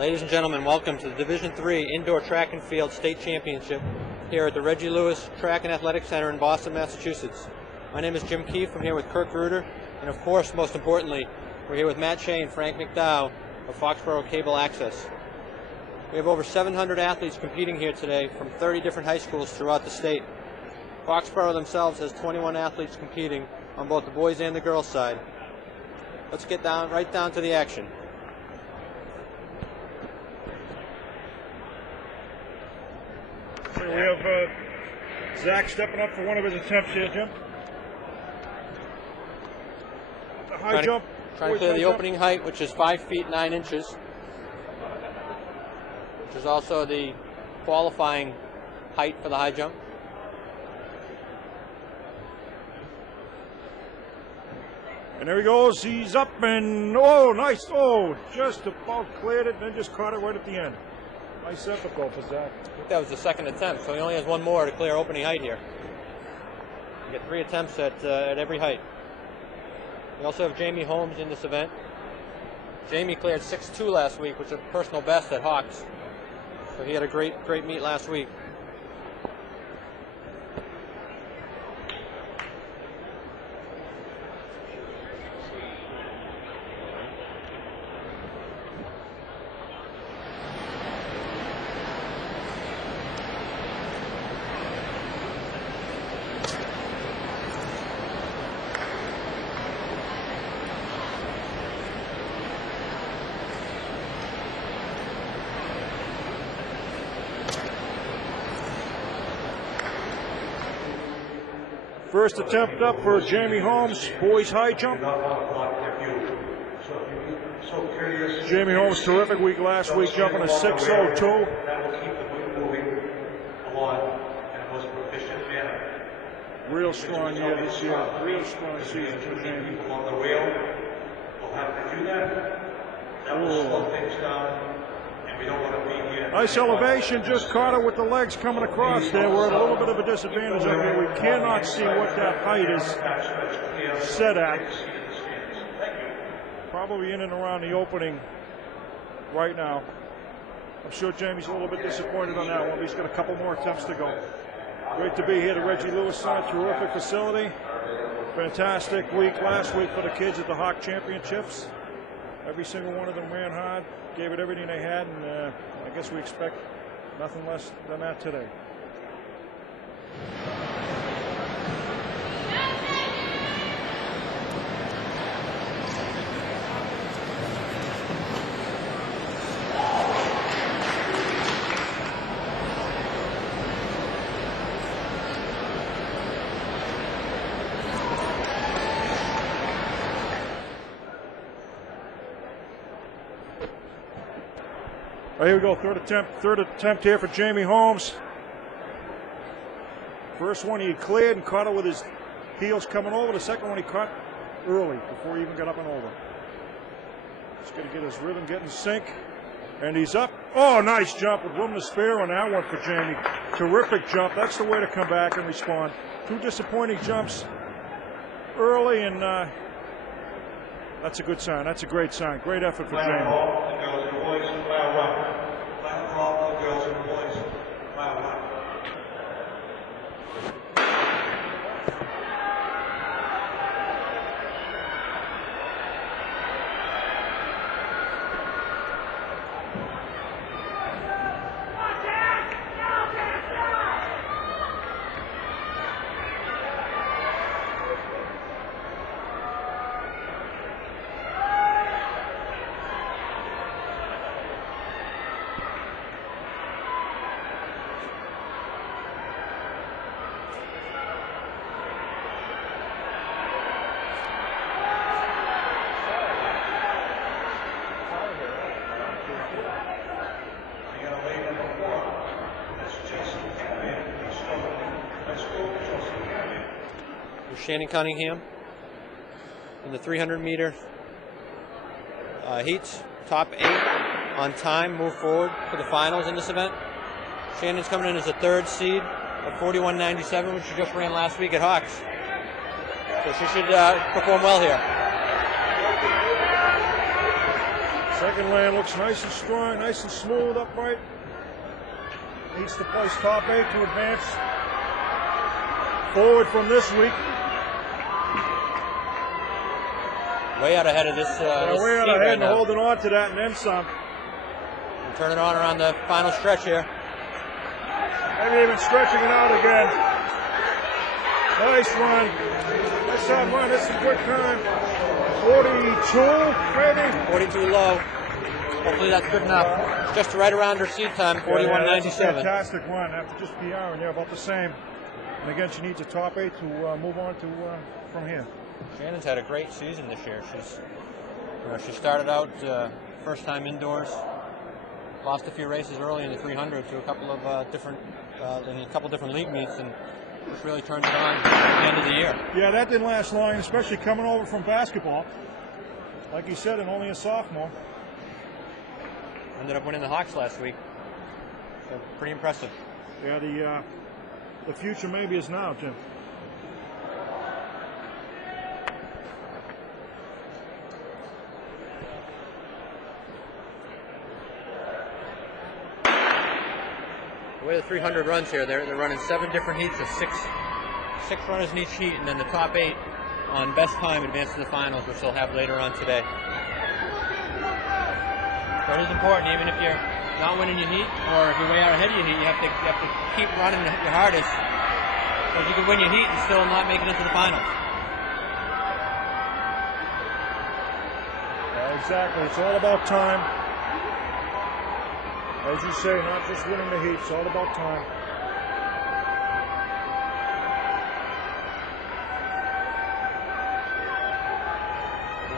Ladies and gentlemen, welcome to the Division III Indoor Track and Field State Championship here at the Reggie Lewis Track and Athletic Center in Boston, Massachusetts. My name is Jim Keefe. I'm here with Kirk Reuter, and of course, most importantly, we're here with Matt Shea and Frank McDowell of Foxboro Cable Access. We have over 700 athletes competing here today from 30 different high schools throughout the state. Foxboro themselves has 21 athletes competing on both the boys and the girls side. Let's get right down to the action. So we have Zach stepping up for one of his attempts here, Jim. The high jump. Trying to clear the opening height, which is 5 feet 9 inches, which is also the qualifying height for the high jump. And there he goes. He's up and, oh, nice. Oh, just about cleared it and then just caught it right at the end. Nice effort goal for Zach. I think that was the second attempt, so he only has one more to clear opening height here. You get 3 attempts at every height. We also have Jamie Holmes in this event. Jamie cleared 6.2 last week, which is a personal best at Hawks. So he had a great meet last week. First attempt up for Jamie Holmes, boys high jump. Jamie Holmes, terrific week last week, jumping a 6.02. Real strong year this year, real strong season for Jamie. Nice elevation, just caught it with the legs coming across there. We're at a little bit of a disadvantage up here. We cannot see what that height is set at. Probably in and around the opening right now. I'm sure Jamie's a little bit disappointed on that one. He's got a couple more attempts to go. Great to be here at the Reggie Lewis Center. Terrific facility. Fantastic week last week for the kids at the Hawk Championships. Every single one of them ran hard, gave it everything they had, and I guess we expect nothing less than that today. Here we go, third attempt here for Jamie Holmes. First one he cleared and caught it with his heels coming over. The second one he caught early before he even got up and over. Just got to get his rhythm, get in sync. And he's up. Oh, nice jump with room to spare on that one for Jamie. Terrific jump. That's the way to come back and respond. 2 disappointing jumps early, and that's a good sign. That's a great sign. Great effort for Jamie. Shannon Cunningham in the 300-meter heats, top 8 on time, move forward to the finals in this event. Shannon's coming in as a 3rd seed of 41.97, which she just ran last week at Hawks. So she should perform well here. Second land looks nice and strong, nice and smooth, upright. Needs to place top 8 to advance forward from this week. Way out ahead of this. Way out ahead and holding on to that and then some. And turning on around the final stretch here. Maybe even stretching it out again. Nice run. Nice hard run. That's a quick time. 42, maybe? 42 low. Hopefully that's good enough. Just right around her seed time, 41.97. Fantastic run after just PRing. Yeah, about the same. And again, she needs a top 8 to move on to from here. Shannon's had a great season this year. She started out first time indoors, lost a few races early in the 300 to a couple of different league meets, and just really turned it on at the end of the year. Yeah, that didn't last long, especially coming over from basketball. Like you said, and only a sophomore. Ended up winning the Hawks last week. So pretty impressive. Yeah, the future maybe is now, Jim. The way the 300 runs here, they're running 7 different heats of six runners in each heat, and then the top 8 on best time advance to the finals, which they'll have later on today. So it is important, even if you're not winning your heat, or if you're way out ahead of your heat, you have to keep running your hardest, because you can win your heat and still not make it into the finals. Yeah, exactly. It's all about time. As you say, not just winning the heat. It's all about time.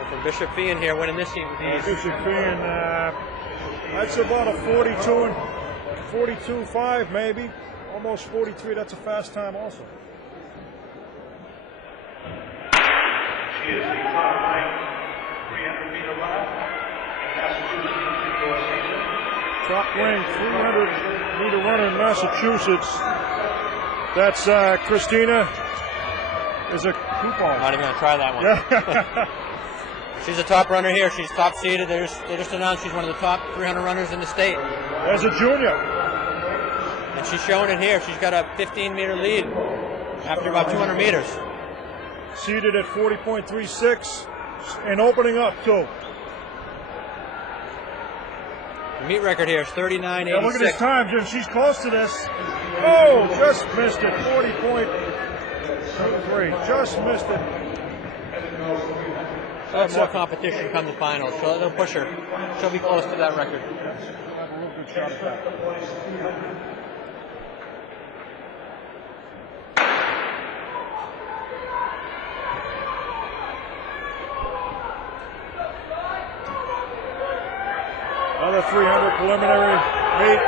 From Bishop Feehan here winning this heat with these. Bishop Feehan, that's about a 42.5 maybe, almost 43. That's a fast time also. She is the top-ranked 300-meter runner in Massachusetts. Top-ranked 300-meter runner in Massachusetts. That's Christina. Is a coupon. Not even going to try that one. She's a top runner here. She's top seeded. They just announced she's one of the top 300 runners in the state. As a junior. And she's showing it here. She's got a 15-meter lead after about 200 meters. Seeded at 40.36 and opening up too. The meet record here is 39.86. Yeah, look at this time, Jim. She's close to this. Oh, just missed it. 40.3. Just missed it. She'll have more competition come the finals. They'll push her. She'll be close to that record. Another 300 preliminary meet.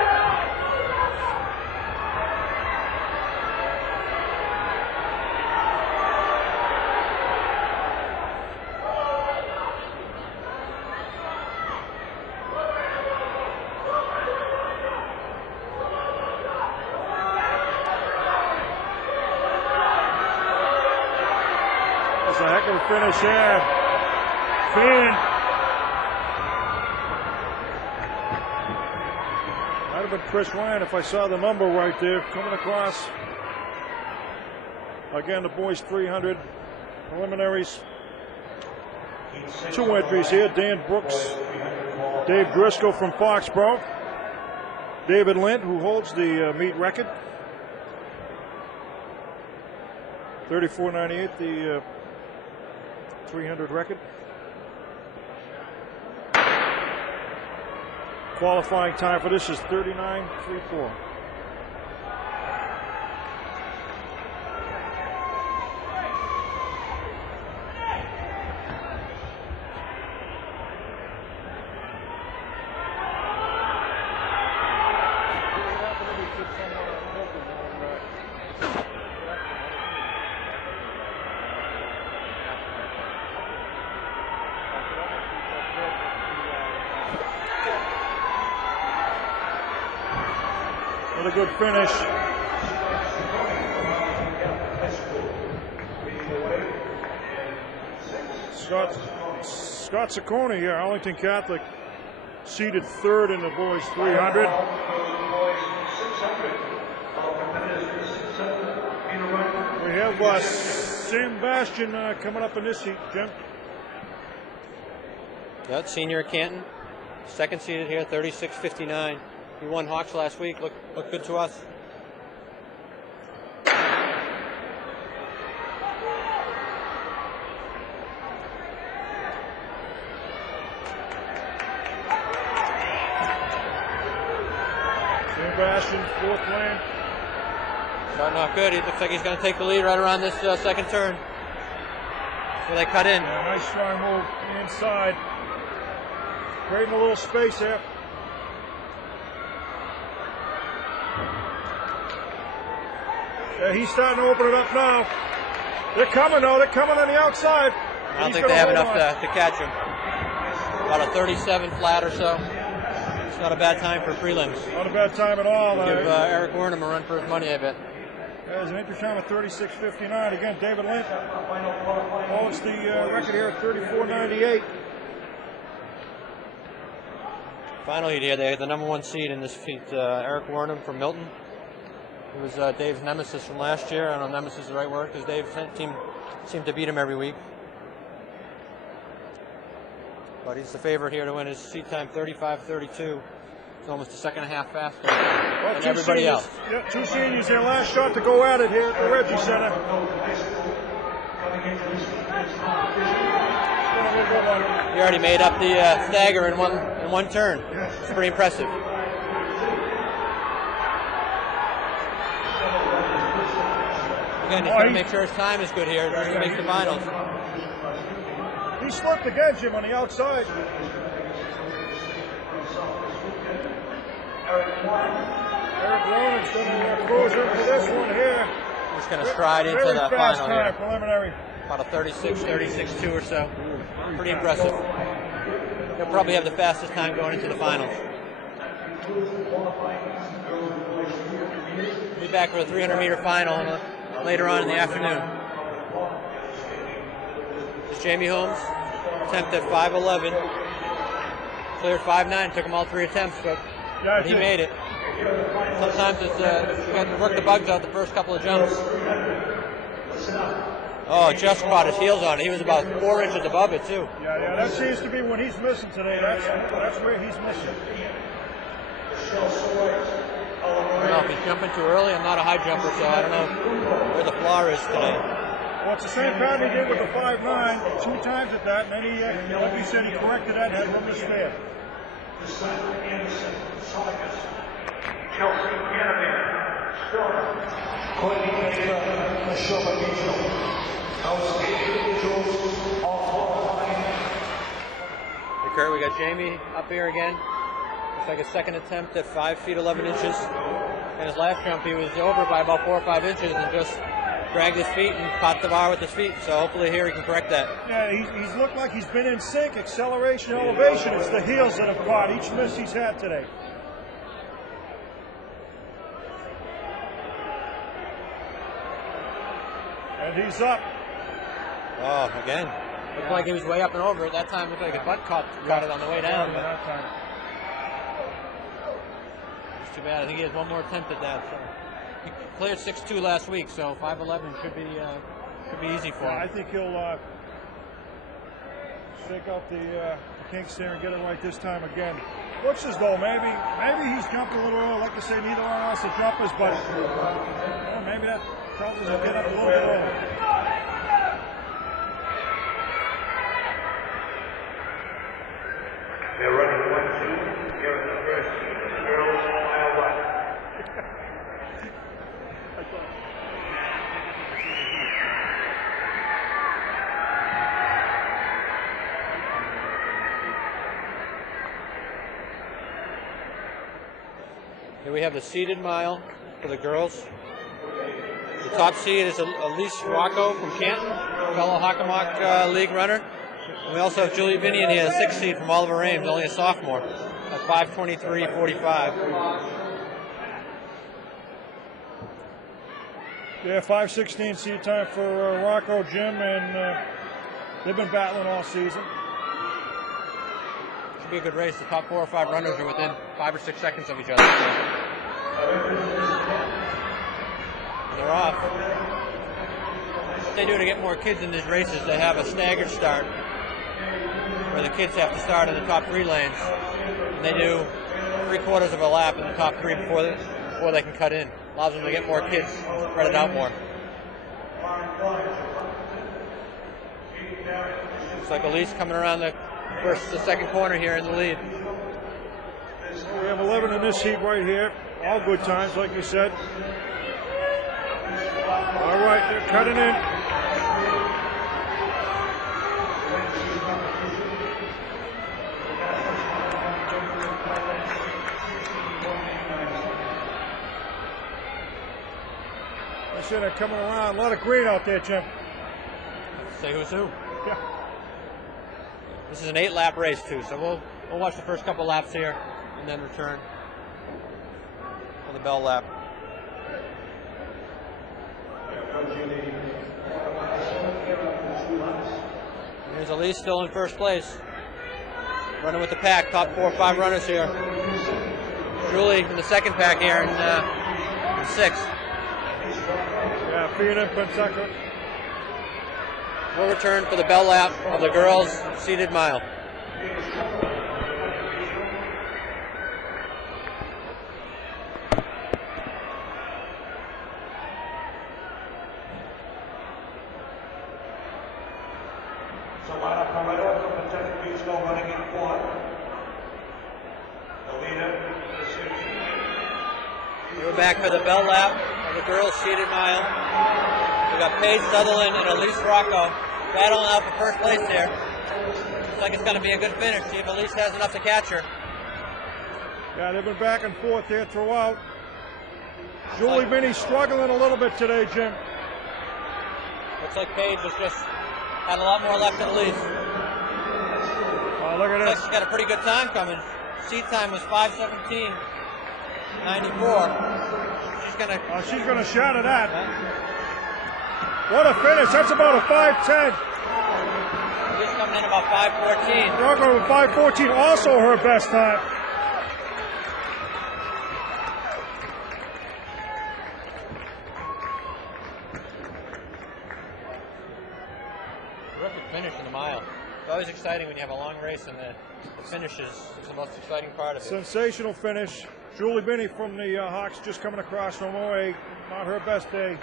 That's a heck of a finish here. Finn. Might have been Chris Ryan if I saw the number right there coming across. Again, the boys 300 preliminaries. 2 entries here. Dan Brooks, Dave Driscoll from Foxboro, David Lind, who holds the meet record. 34.98, the 300 record. Qualifying time for this is 39.34. A good finish. Scott Ciccone here, Arlington Catholic, seeded third in the boys 300. We have Sam Bastian coming up in this heat, Jim. That senior at Canton, second seeded here, 36.59. He won Hawks last week. Looked good to us. Sebastian, fourth lane. Starting off good. He looks like he's going to take the lead right around this second turn. So they cut in. Yeah, nice strong move inside. Creating a little space there. Yeah, he's starting to open it up now. They're coming though. They're coming on the outside. I don't think they have enough to catch him. About a 37 flat or so. It's not a bad time for prelims. Not a bad time at all. Give Eric Wernham a run for his money, I bet. There's an entry time of 36.59. Again, David Link holds the record here at 34.98. Final heat here. They had the number one seed in this heat, Eric Wernham from Milton. He was Dave's nemesis from last year. I don't know if nemesis is the right word because Dave's team seemed to beat him every week. But he's the favorite here to win his seat time, 35.32. It's almost a second and a half faster than everybody else. Yeah, two seniors, their last shot to go at it here at the Reggie Center. He already made up the stagger in one turn. It's pretty impressive. Again, he's got to make sure his time is good here to make the finals. He slipped again, Jim, on the outside. Eric Warren's going to close into this one here. He's going to stride into the final here. Preliminary. About a 36.2 or so. Pretty impressive. He'll probably have the fastest time going into the finals. We'll be back for a 300-meter final later on in the afternoon. This is Jamie Holmes. Attempt at 5.11. Cleared 5.9. Took him all three attempts, but he made it. Sometimes it's you have to work the bugs out the first couple of jumps. Oh, just caught his heels on it. He was about 4 inches above it, too. Yeah, that seems to be what he's missing today. That's where he's missing. I don't know if he's jumping too early. I'm not a high jumper, so I don't know where the flaw is today. Well, it's the same pattern he did with the 5.9, 2 times at that, and then he, like you said, he corrected that and had room to spare. Hey, Kurt, we got Jamie up here again. Looks like a second attempt at 5 feet 11 inches. And his last jump, he was over by about 4 or 5 inches and just dragged his feet and caught the bar with his feet. So hopefully here he can correct that. Yeah, he's looked like he's been in sync, acceleration, elevation. It's the heels that have caught each miss he's had today. And he's up. Oh, again. Looked like he was way up and over. At that time, looked like his butt caught it on the way down. But it's too bad. I think he has one more attempt at that. So he cleared 6.2 last week, so 5.11 should be easy for him. I think he'll shake out the kinks there and get it right this time again. Looks as though maybe he's jumped a little early. Like I say, neither one of us are jumpers, but maybe that tells us he'll get up a little bit early. They're running 1-2 here in the first heat. The girls mile wide. Here we have the seeded mile for the girls. The top seed is Elise Rocco from Canton, fellow Hockomock League runner. And we also have Julia Vinian here, 6th seed from Oliver Ames, only a sophomore, at 5:23.45. Yeah, 5:16 seed time for Rocco, Jim, and they've been battling all season. Should be a good race. The top 4 or 5 runners are within 5 or 6 seconds of each other. So. And they're off. What they do to get more kids in these races, they have a staggered start where the kids have to start in the top 3 lanes. And they do 3/4 of a lap in the top 3 before they can cut in. Allows them to get more kids and spread it out more. Looks like Elise coming around the second corner here in the lead. We have 11 in this heat right here. All good times, like you said. All right, they're cutting in. I see they're coming around. A lot of green out there, Jim. Let's say who's who. Yeah. This is an 8-lap race too, so we'll watch the first couple laps here and then return for the bell lap. Here's Elise still in first place, running with the pack. Top 4 or 5 runners here. Julie in the second pack here in 6th. Yeah, Fiona and Pensacola. We'll return for the bell lap of the girls' seated mile. So lineup number 2 from Kentucky Beach still running in 4th. The leader is 6. We're back for the bell lap of the girls' seated mile. We got Paige Sutherland and Elise Rocco battling out for first place there. Looks like it's going to be a good finish. See if Elise has enough to catch her. Yeah, they've been back and forth there throughout. Julie Binney struggling a little bit today, Jim. Looks like Paige has just had a lot more left than Elise. Oh, look at Looks like this. she's got a pretty good time coming. Seat time was 5:17.94. She's gonna shatter that. What a finish! That's about a 5:10. Elise coming in about 5:14. Rocco with 5:14, also her best time. Terrific finish in the mile. It's always exciting when you have a long race and the finish is the most exciting part of it. Sensational finish. Julie Binney from the Hawks just coming across from away. Not her best day.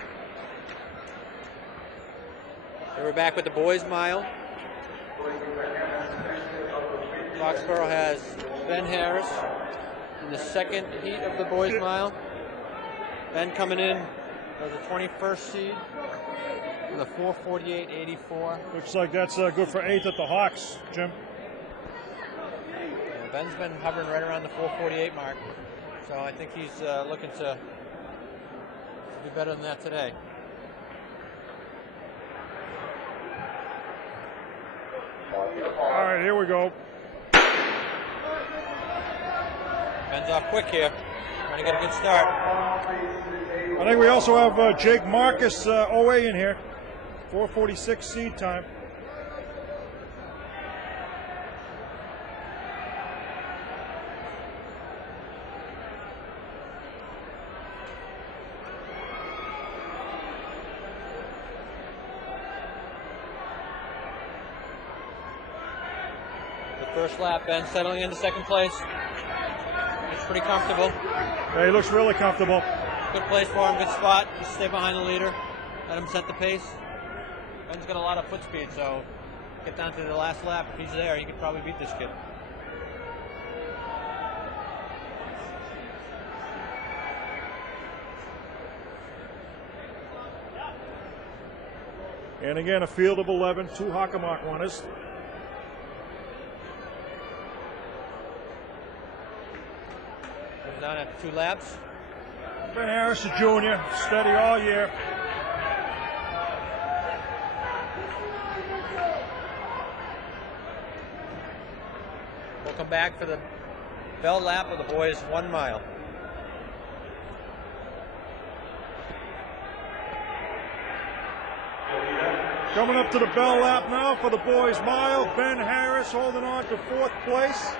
So we're back with the boys' mile. Foxboro has Ben Harris in the second heat of the boys' mile. Ben coming in as the 21st seed with a 4:48.84. Looks like that's good for 8th at the Hawks, Jim. Yeah, Ben's been hovering right around the 4:48 mark, so I think he's looking to do better than that today. All right, here we go. Ben's off quick here, trying to get a good start. I think we also have Jake Marcus OA in here. 4:46 seed time. First lap, Ben settling into second place. He's pretty comfortable. Yeah, he looks really comfortable. Good place for him, good spot. Just stay behind the leader. Let him set the pace. Ben's got a lot of foot speed, so get down to the last lap. If he's there, he could probably beat this kid. And again, a field of 11, 2 Hockomock runners. Goes down after 2 laps. Ben Harris, a junior, steady all year. We'll come back for the bell lap of the boys' 1 mile. Coming up to the bell lap now for the boys' mile. Ben Harris holding on to 4th place.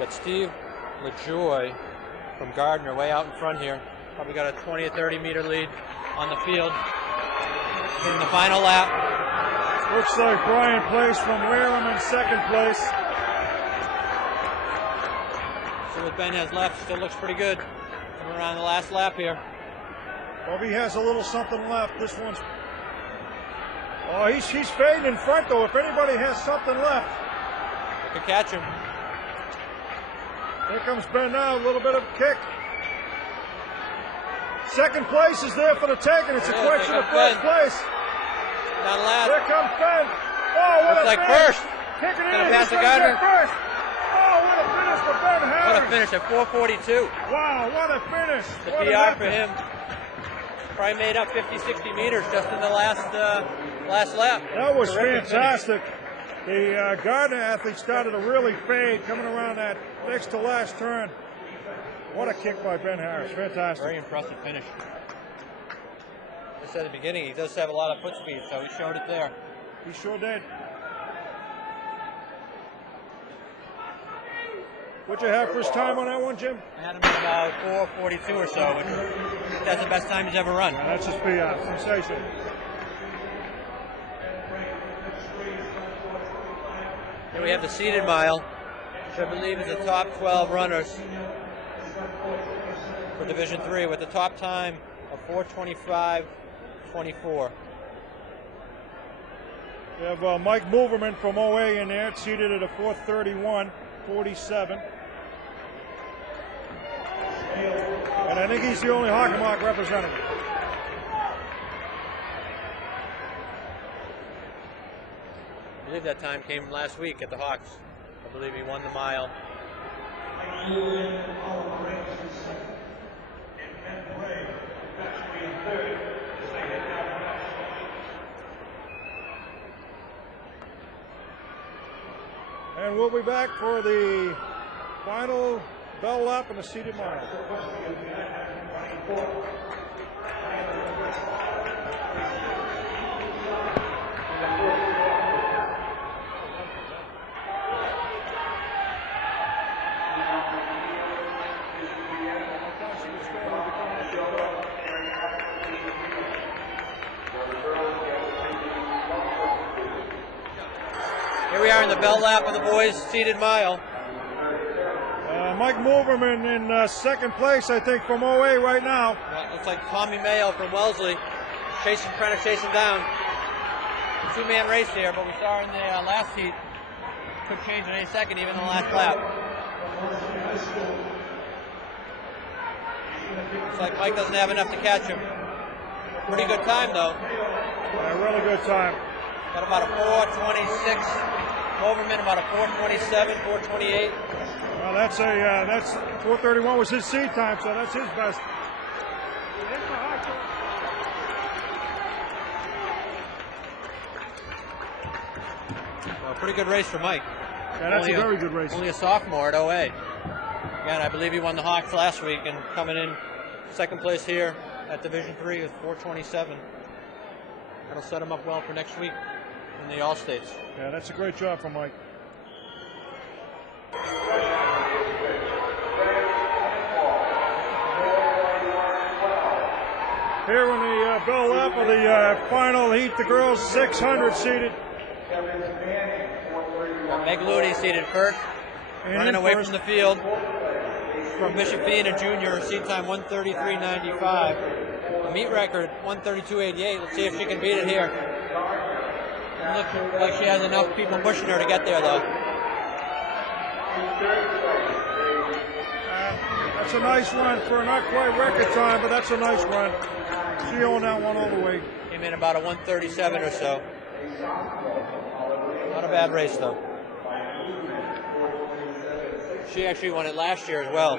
Got Steve LaJoy from Gardner way out in front here. Probably got a 20 or 30 meter lead on the field. In the final lap. Looks like Brian Place from Wareham in second place. See what Ben has left. Still looks pretty good. Coming around the last lap here. Bobby has a little something left. This one's. Oh, he's fading in front though. If anybody has something left. Could catch him. Here comes Ben now. A little bit of a kick. Second place is there for the taking. It's a question of first place. Not allowed. Here comes Ben. Oh, what looks a like finish. first. Kicking Gonna in. pass the Gardner. First. Oh, what a finish for Ben Harris. What a finish at 4:42. Wow, what a finish. The What PR for him. Probably made up 50, 60 meters just in the last lap. That was Terrific fantastic. The Gardner athlete started to really fade coming around that next to last turn. What a kick by Ben Harris. Fantastic. Very impressive finish. Just at the beginning, he does have a lot of foot speed, so he showed it there. He sure did. What'd you have for his time on that one, Jim? I had him at about 4:42 or so, which that's the best time he's ever run. That's his PR. Sensational. Here we have the seeded mile, which I believe is the top 12 runners for Division III, with the top time of 4:25.24. We have Mike Moverman from OA in there, seated at a 4:31.47. And I think he's the only Hockomock representative. I believe that time came last week at the Hawks. I believe he won the mile. And we'll be back for the final bell lap and the seated mile. Here we are in the bell lap of the boys' seated mile. Mike Moverman in second place, I think, from OA right now. Well, looks like Tommy Mayo from Wellesley trying to chase him down. Two-man race here, but we saw in the last heat. Could change at any second, even in the last lap. Looks like Mike doesn't have enough to catch him. Pretty good time, though. A really good time. Got about a 4:26. Overman about a 4:27, 4:28. Well, that's 4:31 was his seed time, so that's his best. Well, pretty good race for Mike. Yeah, that's a very good race. Only a sophomore at OA. Again, I believe he won the Hawks last week and coming in second place here at Division III with 4:27. That'll set him up well for next week in the All-States. Yeah, that's a great job for Mike. Here in the bell lap of the final heat, the girls 600 seated. Meg Looney seated first, running away from the field. From Bishop Bean, a junior, seed time 1:33.95. The meet record 1:32.88. Let's see if she can beat it here. Doesn't look like she has enough people pushing her to get there, though. That's a nice run for not quite record time, but that's a nice run. She owned that one all the way. Came in about a 1:37 or so. Not a bad race, though. She actually won it last year as well,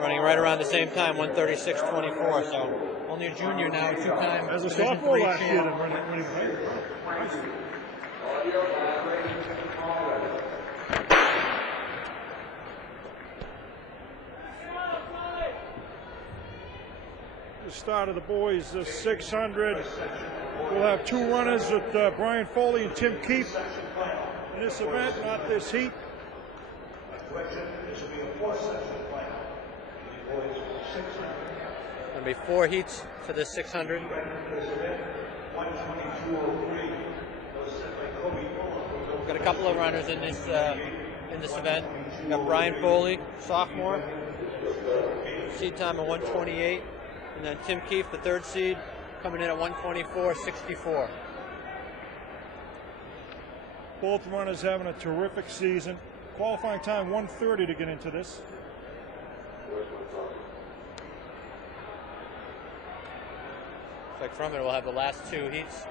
running right around the same time, 1:36.24. So only a junior now, two-time As a Division sophomore III last year, champ. when he played. The start of the boys 600. We'll have two runners with Brian Foley and Tim Keefe in this event, not this heat. Going to be 4 heats to this 600. We've got a couple of runners in this event. We've got Brian Foley, sophomore, seed time of 128, and then Tim Keefe, the 3rd seed, coming in at 124.64. Both runners having a terrific season. Qualifying time 1:30 to get into this. Looks like from it we'll have the last 2 heats.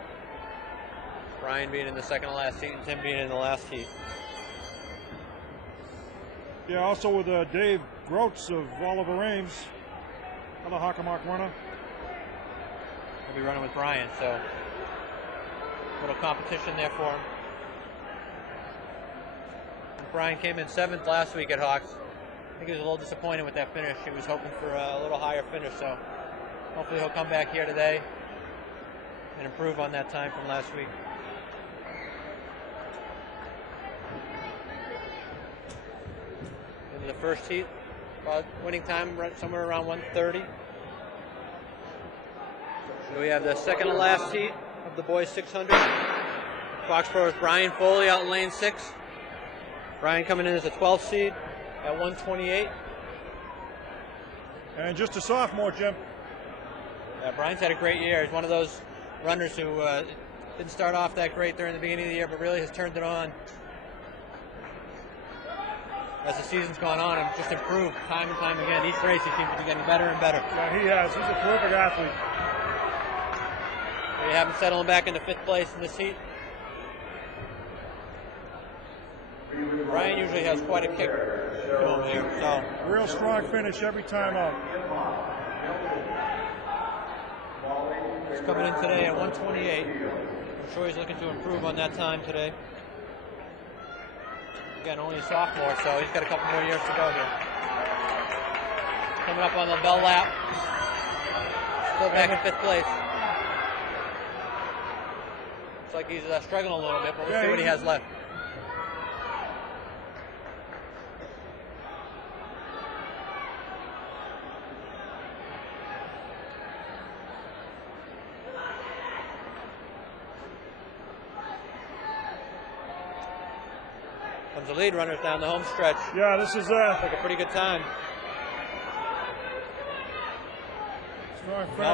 Brian being in the second to last heat and Tim being in the last heat. Yeah, also with Dave Groats of Oliver Ames, another Hockomock runner. He'll be running with Brian, so a little competition there for him. Brian came in 7th last week at Hawks. I think he was a little disappointed with that finish. He was hoping for a little higher finish, so hopefully he'll come back here today and improve on that time from last week. Into the first heat, winning time somewhere around 1:30. So we have the second to last heat of the boys 600. Foxboro's Brian Foley out in lane 6. Brian coming in as a 12th seed at 128. And just a sophomore, Jim. Yeah, Brian's had a great year. He's one of those runners who didn't start off that great during the beginning of the year, but really has turned it on as the season's gone on and just improved time and time again. Each race he seems to be getting better and better. Yeah, he has. He's a terrific athlete. We have him settling back into 5th place in this heat. Brian usually has quite a kick to him here, so real strong finish every time out. he's coming in today at 128. I'm sure he's looking to improve on that time today. Again, only a sophomore, so he's got a couple more years to go here. Coming up on the bell lap. Still back in 5th place. Looks like he's struggling a little bit, but we'll see what he has left. Comes the lead runners down the home stretch. Yeah, this is like a pretty good time.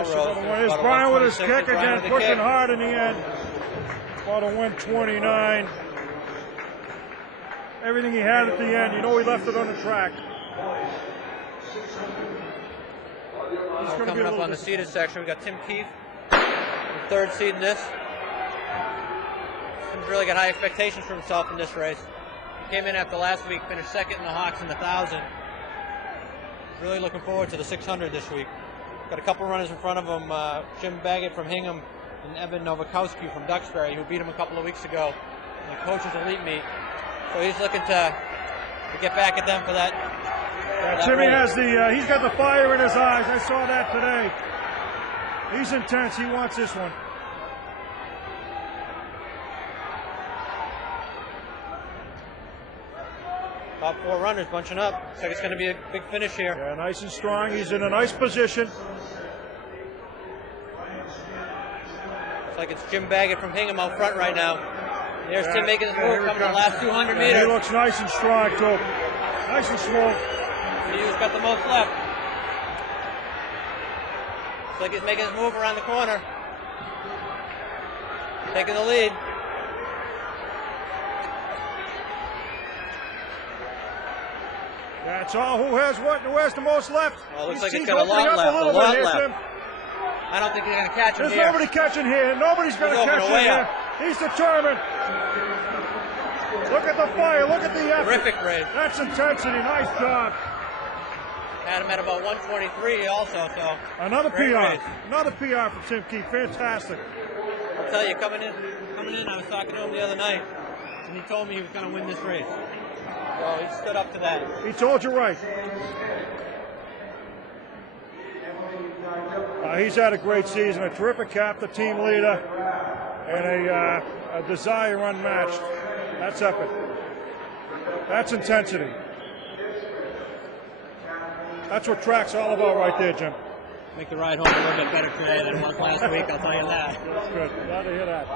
strong finish. Here's Brian with his kick again, pushing hard in the end. About a 129. Everything he had at the end, you know he left it on the track. Coming up on the seated section, we got Tim Keefe, the 3rd seed in this. Tim's really got high expectations for himself in this race. He came in after last week, finished 2nd in the Hawks in the 1,000. Really looking forward to the 600 this week. Got a couple runners in front of him, Jim Baggett from Hingham and Evan Novakowski from Duxbury, who beat him a couple of weeks ago in the Coaches Elite Meet. So he's looking to get back at them for that. Jimmy has he's got the fire in his eyes. I saw that today. He's intense. He wants this one. Top 4 runners bunching up. Looks like it's going to be a big finish here. Yeah, nice and strong. He's in a nice position. Looks like it's Jim Baggett from Hingham out front right now. There's Tim making his move coming the last 200 meters. He looks nice and strong, too. Nice and smooth. He's got the most left. Looks like he's making his move around the corner. Taking the lead. That's all. Who has what? Who has the most left? Well, looks like he's got a lot left. A lot left. I don't think he's going to catch him here. There's nobody catching here. Nobody's going to catch him here. He's determined. Look at the fire. Look at the effort. Terrific race. That's intensity. Nice job. Had him at about 123 also. So another PR. Race. Another PR from Tim Keefe. Fantastic. I'll tell you, coming in, I was talking to him the other night, and he told me he was going to win this race. Well, he stood up to that. He told you right. He's had a great season, a terrific captain, team leader, and a desire unmatched. That's epic. That's intensity. That's what track's all about right there, Jim. Make the ride home a little bit better today than it was last week, I'll tell you that. That's good. Glad to hear that.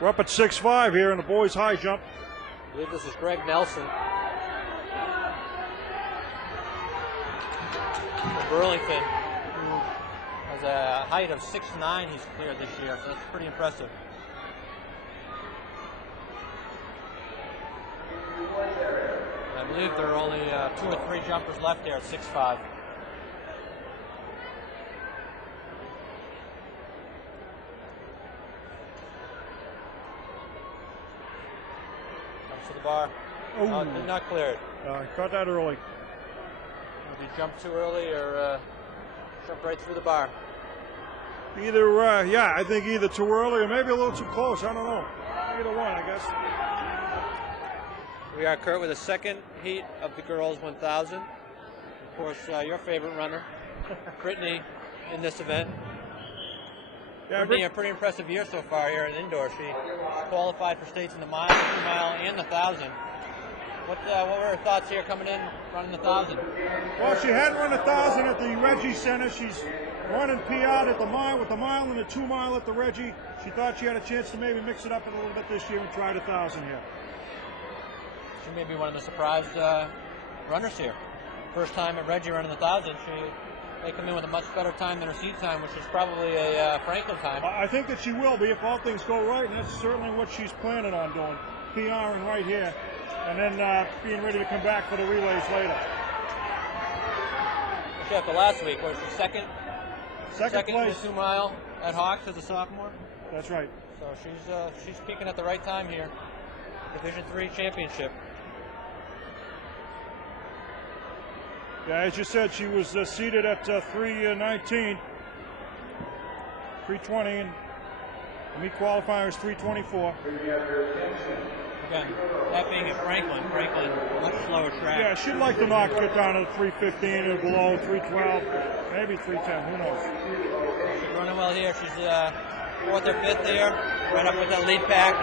We're up at 6'5" here in the boys' high jump. I believe this is Greg Nelson from Burlington, who has a height of 6'9" he's cleared this year, so that's pretty impressive. I believe there are only 2 or 3 jumpers left there at 6'5". Comes to the bar. Oh, Did not clear it. Caught that early. Did he jump too early or jump right through the bar? Either, yeah, I think either too early or maybe a little too close. I don't know. Either one, I guess. We are, Kurt, with the second heat of the girls 1,000. Of course, your favorite runner, Brittany, in this event. Yeah, Brittany, a pretty impressive year so far here in indoor. She qualified for states in the mile, 2 mile, and the 1,000. What were her thoughts here coming in, running the 1,000? Well, she hadn't run 1,000 at the Reggie Center. She's running PR'd at the mile with the mile and the 2 mile at the Reggie. She thought she had a chance to maybe mix it up a little bit this year and try 1,000 here. She may be one of the surprised runners here. First time at Reggie running the 1,000, they come in with a much better time than her seat time, which is probably a Franklin time. I think that she will be if all things go right, and that's certainly what she's planning on doing. PRing right here, and then being ready to come back for the relays later. She after last week, was she second? Second in place. the 2 mile at Hawks as a sophomore. That's right. So she's peaking at the right time here. Division III championship. Yeah, as you said, she was seated at 319, 320, and meet qualifier is 324. Again, that being at Franklin, much slower track. Yeah, she'd like to get down to 315 or below, 312, maybe 310, who knows. She's running well here. She's 4th or 5th there, right up with that lead pack.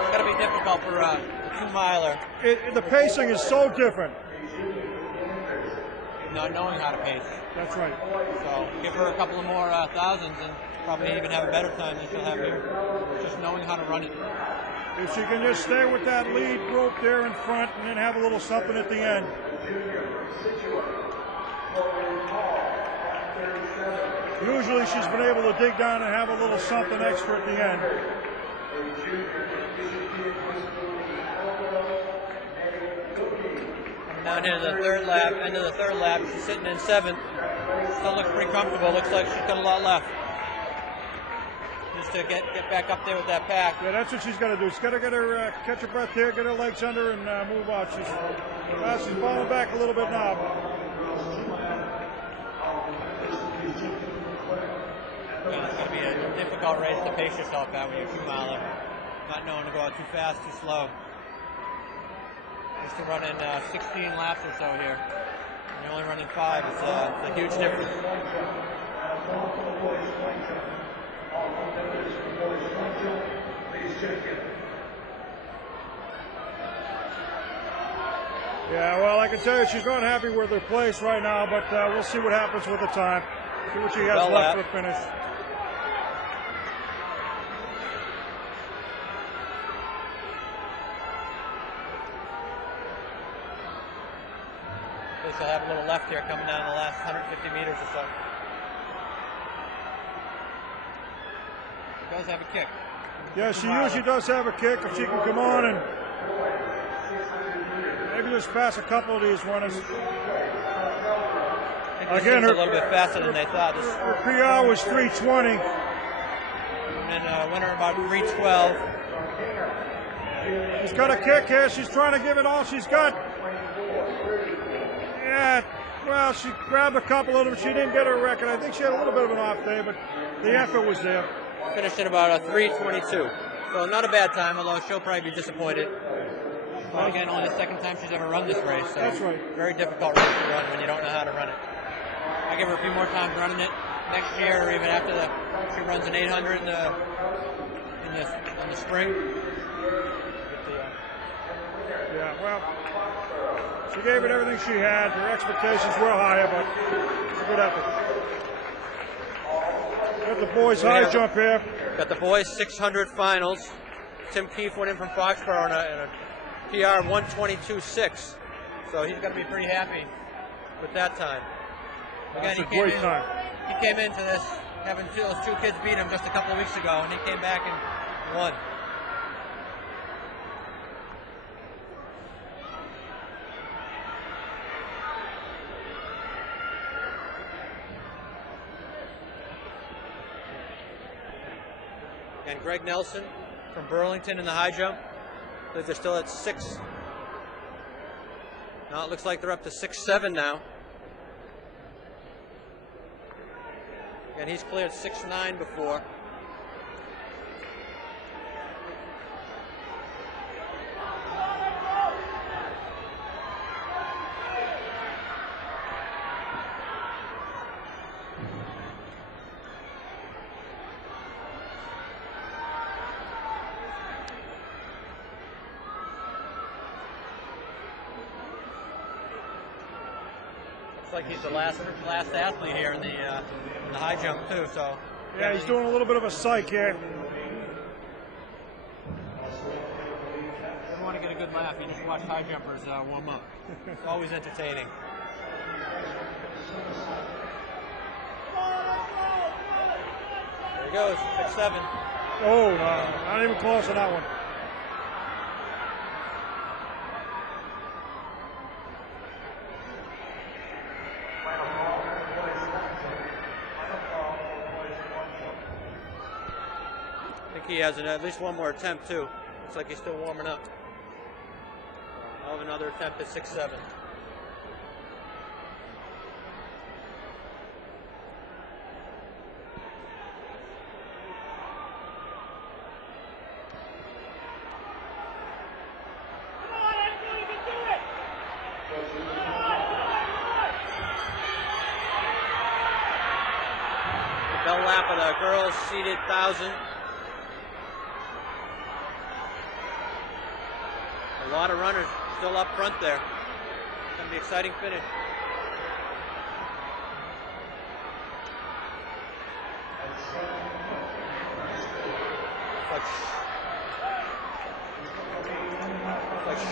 It's going to be difficult for a 2-miler. The pacing is so different. Not knowing how to pace. That's right. So give her a couple of more 1,000s and probably even have a better time than she'll have here. Just knowing how to run it. If she can just stay with that lead group there in front and then have a little something at the end. Usually she's been able to dig down and have a little something extra at the end. Down here to the third lap, end of the third lap, she's sitting in 7th. Still looks pretty comfortable. Looks like she's got a lot left. Just to get back up there with that pack. Yeah, that's what she's got to do. She's got to get her catch her breath here, get her legs under, and move out. She's falling back a little bit now. Yeah, it's going to be a difficult race to pace yourself at when you're 2-miler. Not knowing to go out too fast, too slow. Used to running 16 laps or so here. You're only running 5. It's a huge difference. Yeah, well, I can tell you she's not happy with her place right now, but we'll see what happens with the time. See what she has left for the finish. She'll have a little left here coming down the last 150 meters or so. She does have a kick. Yeah, she usually does have a kick if she can come on and maybe just pass a couple of these runners. Again, her, a little bit faster than they thought. Her PR was 320. And then winner about 312. She's got a kick here. She's trying to give it all she's got. Yeah, well, she grabbed a couple of them. She didn't get her record. I think she had a little bit of an off day, but the effort was there. Finished at about a 3:22. So not a bad time, although she'll probably be disappointed. But again, only the second time she's ever run this race. So that's right. Very difficult race to run when you don't know how to run it. I give her a few more times running it next year, or even after she runs an 800 in the spring. Yeah, well, she gave it everything she had. Her expectations were higher, but it's a good effort. Got the boys' high jump here. Got the boys 600 finals. Tim Keefe went in from Foxboro in a PR 122.6. So he's going to be pretty happy with that time. That's a great time. He came into this having those two kids beat him just a couple of weeks ago, and he came back and won. And Greg Nelson from Burlington in the high jump. I believe they're still at 6. Now it looks like they're up to 6-7 now. And he's cleared 6-9 before. Like he's the last athlete here in the high jump too. So yeah, he's doing a little bit of a psych here. If you want to get a good laugh, you just watch high jumpers warm up. It's always entertaining. There he goes, 6-7. Oh, no, not even close on that one. He has at least one more attempt too. Looks like he's still warming up. I'll have another attempt at 6-7. The bell lap of the girls seated 1,000. A lot of runners still up front there. It's going to be an exciting finish. Like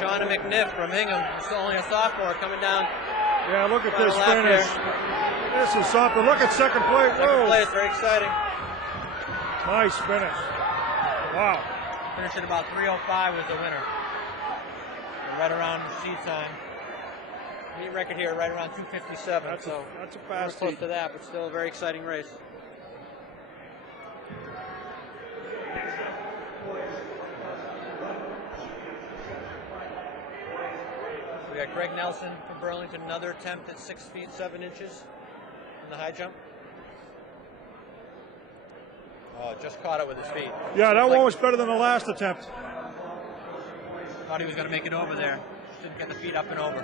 Shauna McNiff from Hingham, still only a sophomore, coming down. Yeah, look at this finish. This is something. Look at second place. Second place, very exciting. Nice finish. Wow. Finished at about 3:05 was the winner. Right around seed time. Meet record here right around 2:57. That's a fast close heat. to that, but still a very exciting race. We got Greg Nelson from Burlington, another attempt at 6 feet 7 inches in the high jump. Oh, just caught it with his feet. Yeah, that one was better than the last attempt. Thought he was going to make it over there. Just didn't get the feet up and over.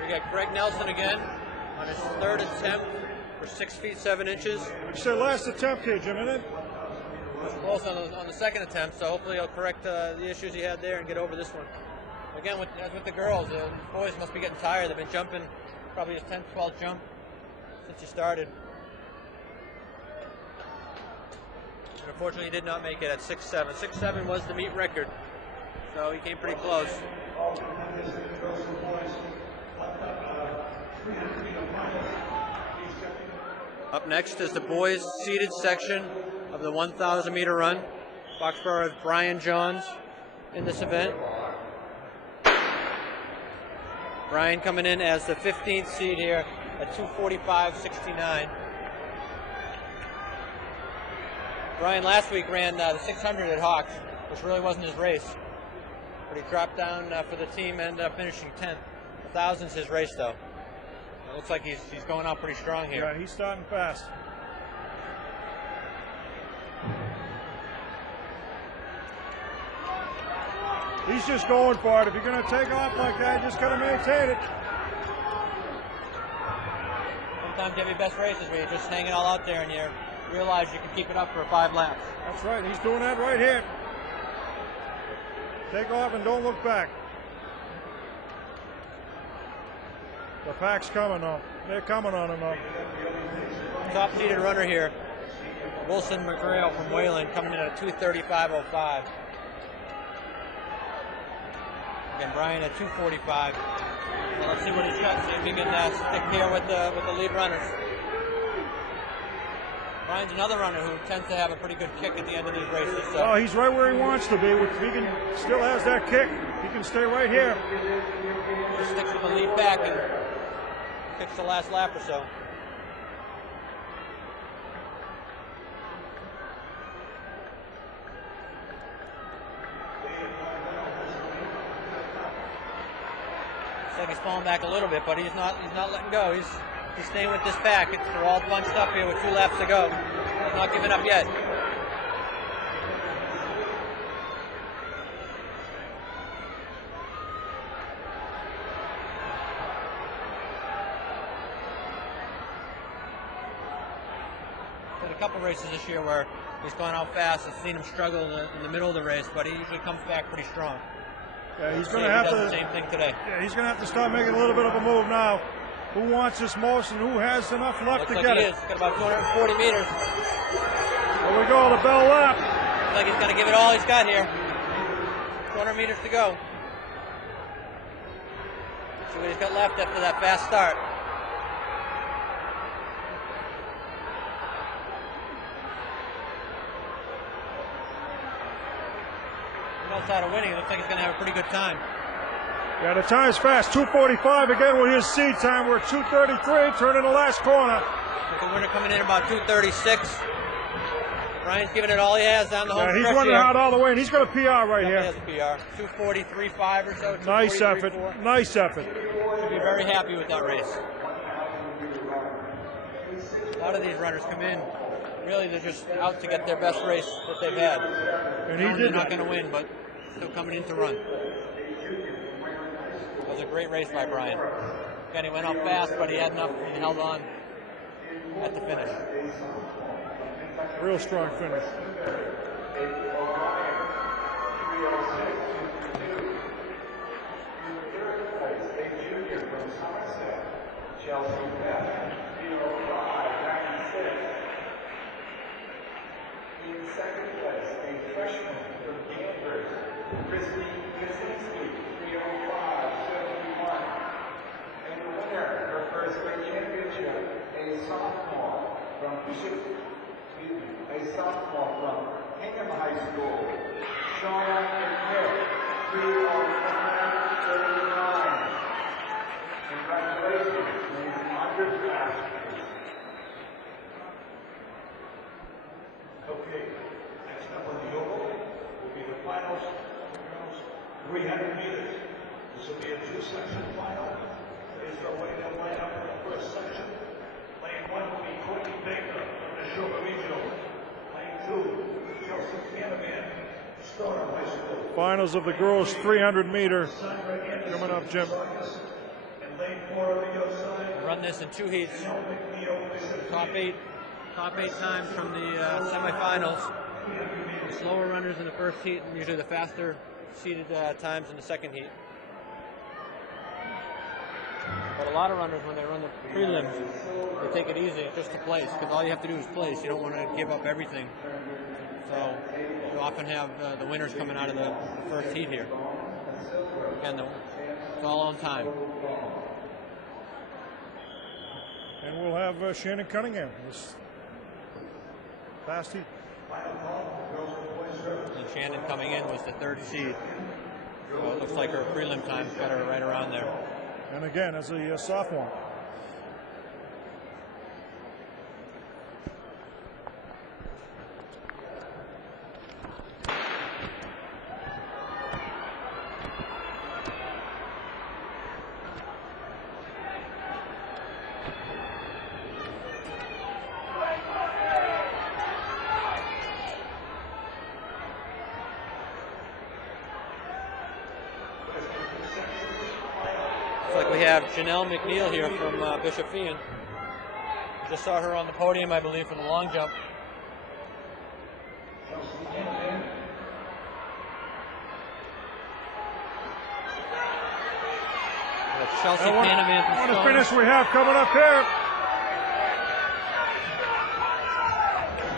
We got Greg Nelson again on his third attempt for 6 feet 7 inches. You said last attempt here, Jim, isn't it? Close on the second attempt, so hopefully he'll correct the issues he had there and get over this one. Again, as with the girls, the boys must be getting tired. They've been jumping probably his 10th, 12th jump since he started. And unfortunately, he did not make it at 6-7. 6-7 was the meet record, so he came pretty close. Up next is the boys' seated section of the 1,000 meter run. Foxboro has Brian Johns in this event. Brian coming in as the 15th seed here at 2:45.69. Brian last week ran the 600 at Hawks, which really wasn't his race. But he dropped down for the team, ended up finishing 10th. The 1,000's his race, though. It looks like he's going out pretty strong here. Yeah, he's starting fast. He's just going for it. If you're going to take off like that, just got to maintain it. Sometimes you have your best races where you're just hanging all out there and you realize you can keep it up for 5 laps. That's right. He's doing that right here. Take off and don't look back. The pack's coming though. They're coming on him though. Top seeded runner here, Wilson McGrail from Wayland, coming in at 2:35.05. Again, Brian at 2:45. Well, let's see what he's got. See if he can stick here with the lead runners. Brian's another runner who tends to have a pretty good kick at the end of these races. So. Oh, he's right where he wants to be. He can still has that kick. He can stay right here. He sticks with the lead back and kicks the last lap or so. Looks like he's falling back a little bit, but he's not letting go. He's staying with this pack. They're all bunched up here with 2 laps to go. He's not giving up yet. Had a couple races this year where he's gone out fast. I've seen him struggle in the middle of the race, but he usually comes back pretty strong. Yeah, he's going to have to. The same thing today. Yeah, he's going to have to start making a little bit of a move now. Who wants this most and who has enough left to get it? He's got about 240 meters. There we go, the bell lap. Looks like he's going to give it all he's got here. 200 meters to go. See what he's got left after that fast start. Outside of winning, it looks like he's going to have a pretty good time. Yeah, the time's fast. 2:45 again with his seed time. We're at 2:33, turning the last corner. With the winner coming in about 2:36. Brian's giving it all he has down the home stretch. He's running out all the way, and he's got a PR right here. He has a PR. 2:43.5 or so. Nice effort. Nice effort. Should be very happy with that race. A lot of these runners come in. Really, they're just out to get their best race that they've had. And he did. They're not going to win, but still coming in to run. That was a great race by Brian. Again, he went up fast, but he had enough and held on at the finish. Real strong finish. In second place, a freshman from Danvers, Christine Kaczynski, 3:05.71. And the winner, her first state championship, a sophomore from Hingham High School, Shauna McNick, 3:05.39. Congratulations, these underclassmen. Okay, next up on the oval will be the finals, 300 meters. This will be a 2-section final. Here's the way to line up for the first section. Lane 1 will be Courtney Baker from the Neshoba Regional. Lane 2, Chelsea Canavan, Stoner High School. Finals of the girls 300 meter coming up, Jim. And lane 4 on the outside. Run this in 2 heats. Top eight times from the semifinals. The slower runners in the first heat, and usually the faster seeded times in the second heat. But a lot of runners, when they run the prelims, they take it easy just to place, because all you have to do is place. You don't want to give up everything. So you often have the winners coming out of the first heat here. Again, it's all on time. And we'll have Shannon Cunningham. This fast heat. And Shannon coming in was the 3rd seed. So it looks like her prelim time got her right around there. And again, as a sophomore. Looks like we have Janelle McNeil here from Bishop Feion. Just saw her on the podium, I believe, for the long jump. Chelsea Canavan from What a Stone. finish we have coming up here.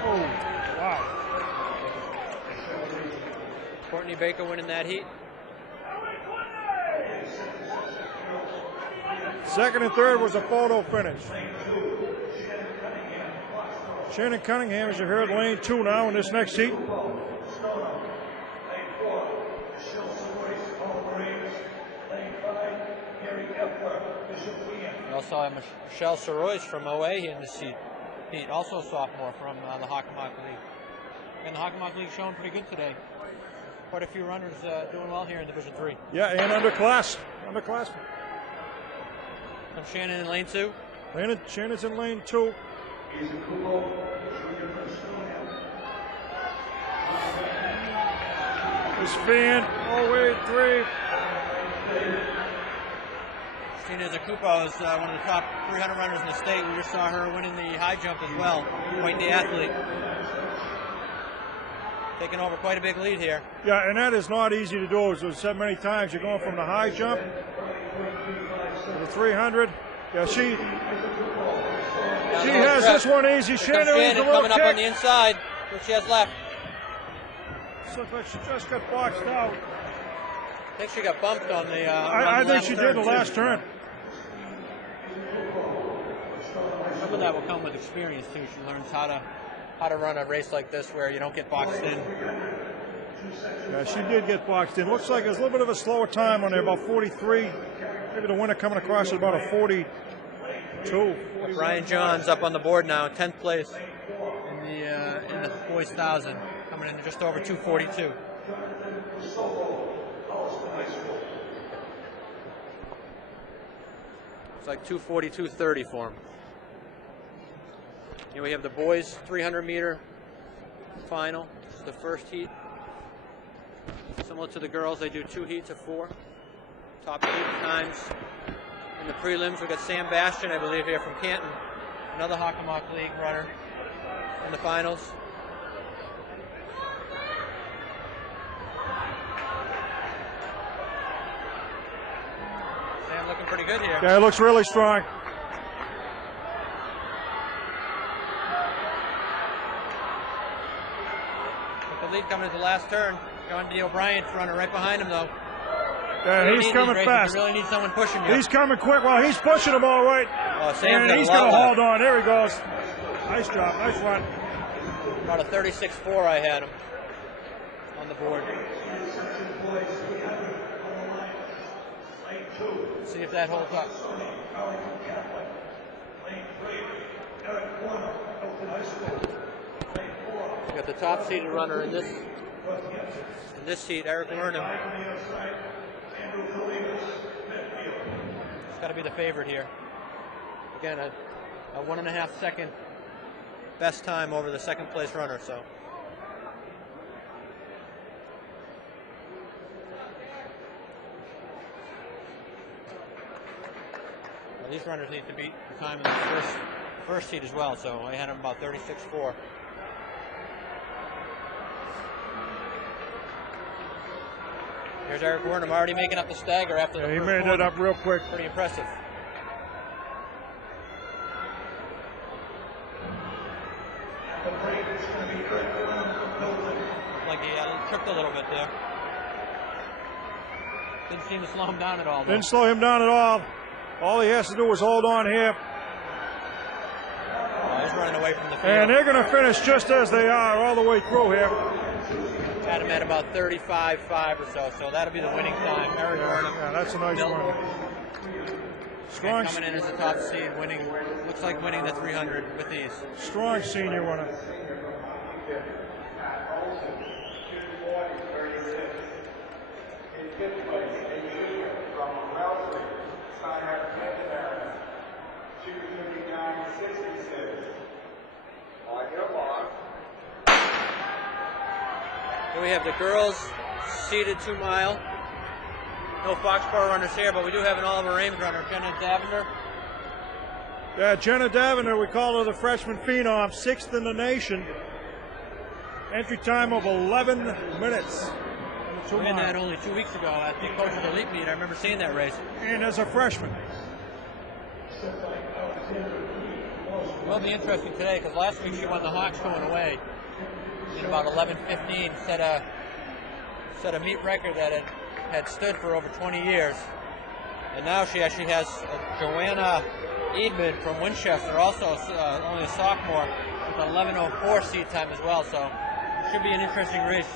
Oh, wow. Courtney Baker winning that heat. Second and third was a photo finish. Shannon Cunningham, as you heard, lane 2 now in this next heat. We also have Michelle Sorois from OA in this heat. Also a sophomore from the Hockomock League. And the Hockomock League showing pretty good today. Quite a few runners doing well here in Division 3. Yeah, and underclassmen. From Shannon in lane 2. Shannon's in lane 2. This fan, OA 3. Christina Zakupo is one of the top 300 runners in the state. We just saw her winning the high jump as well. Quite the athlete. Taking over quite a big lead here. Yeah, and that is not easy to do. As I've said many times, you're going from the high jump to the 300. Yeah, she has this one easy. Shannon coming up on the inside. What she has left. Looks like she just got boxed out. I think she got bumped on the. I think she did the last turn. Some of that will come with experience too. She learns how to run a race like this where you don't get boxed in. Yeah, she did get boxed in. Looks like there's a little bit of a slower time on there, about 43. Maybe the winner coming across is about a 42. Brian Johns up on the board now, 10th place in the boys 1,000, coming in just over 242. It's like 242.30 for him. Here we have the boys 300-meter final. This is the first heat. Similar to the girls, they do 2 heats of 4. Top 8 times. In the prelims, we've got Sam Bastian, I believe, here from Canton. Another Hockomock League runner in the finals. Sam looking pretty good here. Yeah, it looks really strong. With the lead coming to the last turn. John D. O'Brien's runner right behind him, though. Yeah, he's coming fast. You really need someone pushing you. He's coming quick. Well, he's pushing him all right. Oh, Sam's and he's going to hold on. There he goes. Nice job. Nice run. About a 36.4 I had him on the board. See if that holds up. We got the top seeded runner in this seat, Eric Wernham. It's got to be the favorite here. Again, a 1.5 second best time over the second place runner. So. Well, these runners need to beat the time in the first heat as well. So I had them about 36.4. Here's Eric Wernham already making up the stagger after the he first made quarter. it up real quick. Pretty impressive. Like he tripped a little bit there. Didn't seem to slow him down at all, though. Didn't slow him down at all. All he has to do is hold on here. Oh, he's running away from the field. And they're going to finish just as they are all the way through here. Had him at about 35.5 or so, so that'll be the winning time. Eric Wernham. Yeah, that's a nice one. Strong. And coming in as the top seed, winning. Looks like winning the 300 with these. Strong senior runner. Here we have the girls seated 2 mile. No Foxboro runners here, but we do have an Oliver Ames runner, Jenna Davender. Yeah, Jenna Daviner, we call her the freshman phenom, 6th in the nation. Entry time of 11 minutes. We ran that only 2 weeks ago at the Coaches Elite Meet. I remember seeing that race. And as a freshman. It will be interesting today because last week she won the Hawks going away in about 11:15. Set a meet record that had stood for over 20 years. And now she actually has Joanna Eadman from Winchester, also only a sophomore, with an 11:04 seed time as well. So it should be an interesting race.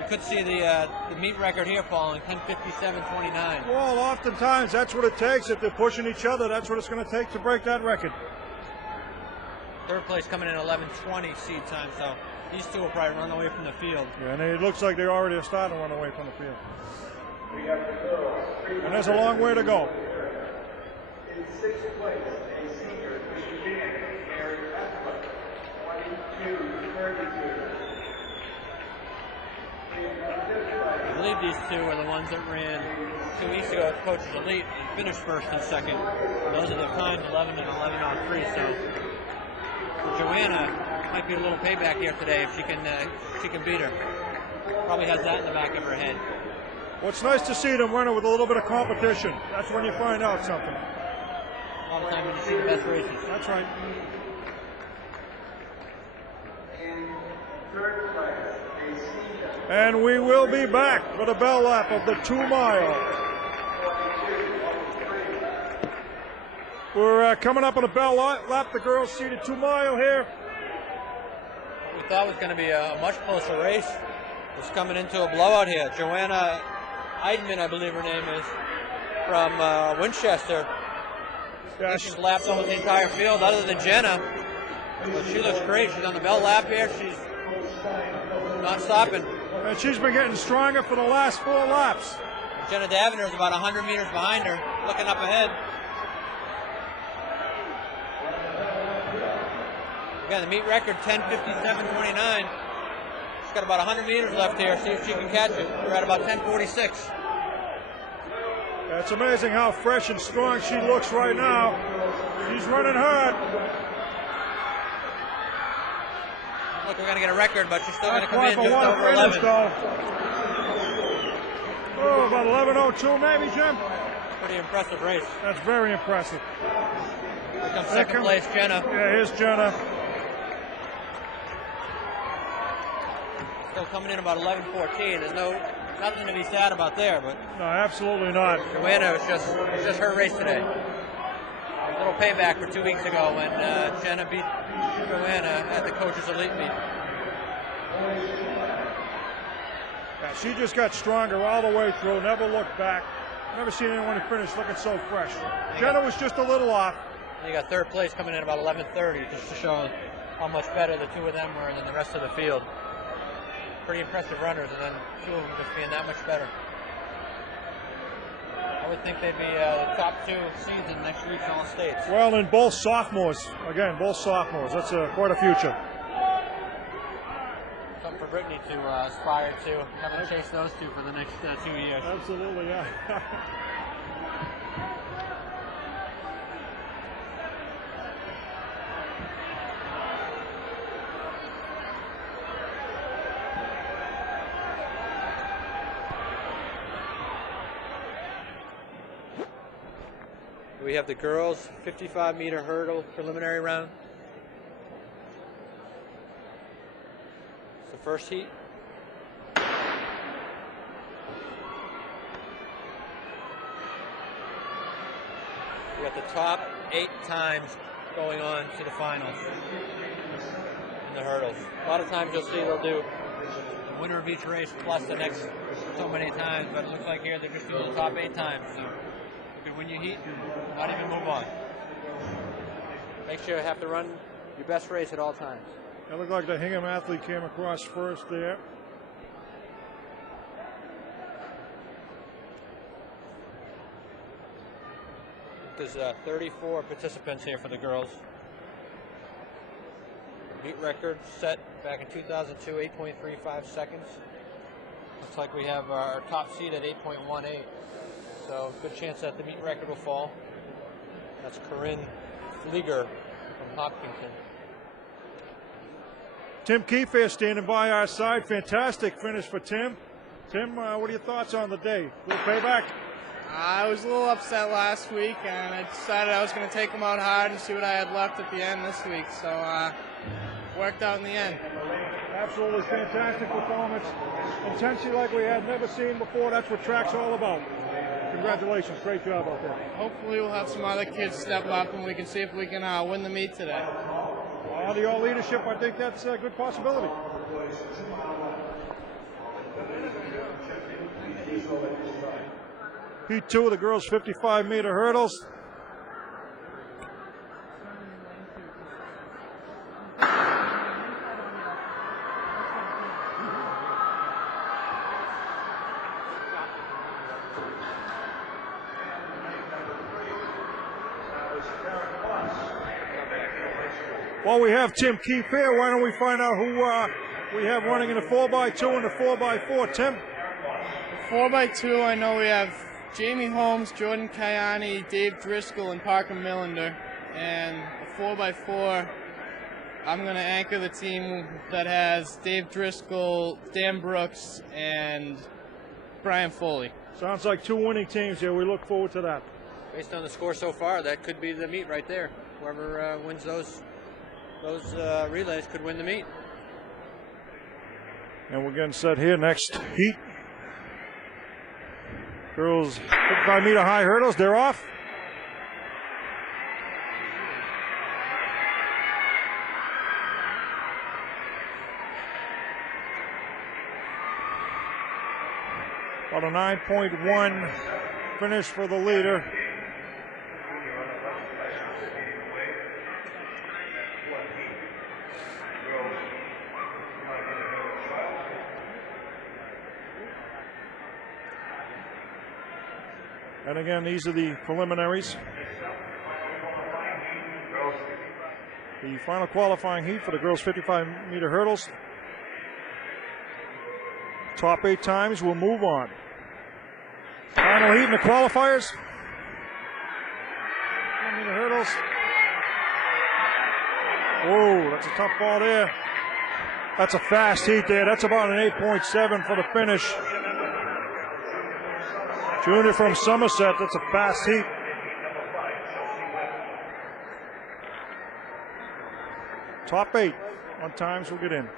You could see the meet record here falling, 10:57.29. Well, oftentimes that's what it takes. If they're pushing each other, that's what it's going to take to break that record. Third place coming in 11:20 seed time, so these two will probably run away from the field. Yeah, and it looks like they already are starting to run away from the field. And there's a long way to go. In 6th place, a senior, Michigan, Mary Eckler, 22-32. I believe these two are the ones that ran 2 weeks ago at Coaches Elite and finished first and second. Those are the times 11 and 11:03. So Joanna might be a little payback here today if she can beat her. Probably has that in the back of her head. Well, it's nice to see them running with a little bit of competition. That's when you find out something. A lot of time when you see the best races. That's right. In 3rd place, a senior, And we will be back for the bell lap of the 2 mile. We're coming up on the bell lap. The girls seated 2 mile here. What we thought was going to be a much closer race is coming into a blowout here. Joanna Eidman, I believe her name is, from Winchester. Yeah, She's lapped almost the entire field other than Jenna. But she looks great. She's on the bell lap here. She's not stopping. and she's been getting stronger for the last 4 laps. Jenna Daviner is about 100 meters behind her, looking up ahead. Again, the meet record 10:57.29. She's got about 100 meters left here. See if she can catch it. We're at about 10:46. It's amazing how fresh and strong she looks right now. She's running hard. Look, we're going to get a record, but she's still going to come Quite in for just one over finish, 11. though. Oh, about 11:02 maybe, Jim? Pretty impressive race. That's very impressive. Here comes second place, Jenna. Yeah, here's Jenna. Still coming in about 11:14. There's nothing to be sad about there, but No, absolutely not. Joanna was just her race today. A little payback for 2 weeks ago when Jenna beat Joanna at the Coaches Elite Meet. Yeah, she just got stronger all the way through, never looked back. Never seen anyone who finished looking so fresh. Jenna was just a little off. You got third place coming in about 11:30, just to show how much better the two of them were than the rest of the field. Pretty impressive runners, and then two of them just being that much better. I would think they'd be the top 2 seeds in next week's All States. Well, and both sophomores. Again, both sophomores. That's quite a future. Something for Brittany to aspire to. Have to chase those two for the next 2 years. Absolutely, yeah. We have the girls' 55-meter hurdle preliminary round. It's the first heat. We got the top 8 times going on to the finals in the hurdles. A lot of times you'll see they'll do the winner of each race plus the next so many times, but it looks like here they're just doing the top 8 times. So you could win your heat and not even move on. Make sure you have to run your best race at all times. It looked like the Hingham athlete came across first there. There's 34 participants here for the girls. Meet record set back in 2002, 8.35 seconds. Looks like we have our top seed at 8.18. So good chance that the meet record will fall. That's Corinne Leaguer from Hopkinton. Tim Kiefer standing by our side. Fantastic finish for Tim. Tim, what are your thoughts on the day? Little payback? I was a little upset last week, and I decided I was going to take them out hard and see what I had left at the end this week. So, worked out in the end. Absolutely fantastic performance. Intensity like we had never seen before. That's what track's all about. Congratulations. Great job out there. Hopefully we'll have some other kids step up, and we can see if we can win the meet today. Under your leadership, I think that's a good possibility. Heat 2 of the girls' 55-meter hurdles. Well, we have Tim Kiefer. Why don't we find out who we have running in the 4x2 and the 4x4? Tim? The 4x2, I know we have Jamie Holmes, Jordan Kayani, Dave Driscoll, and Parker Millender. And the 4x4, I'm going to anchor the team that has Dave Driscoll, Dan Brooks, and Brian Foley. Sounds like two winning teams here. We look forward to that. Based on the score so far, that could be the meet right there. Whoever wins those relays could win the meet. And we're getting set here. Next heat. Girls 55-meter high hurdles. They're off. About a 9.1 finish for the leader. And again, these are the preliminaries. The final qualifying heat for the girls' 55-meter hurdles. Top 8 times will move on. Final heat in the qualifiers. 55-meter hurdles. Whoa, that's a tough ball there. That's a fast heat there. That's about an 8.7 for the finish. Junior from Somerset, that's a fast heat. Top 8 on times will get in.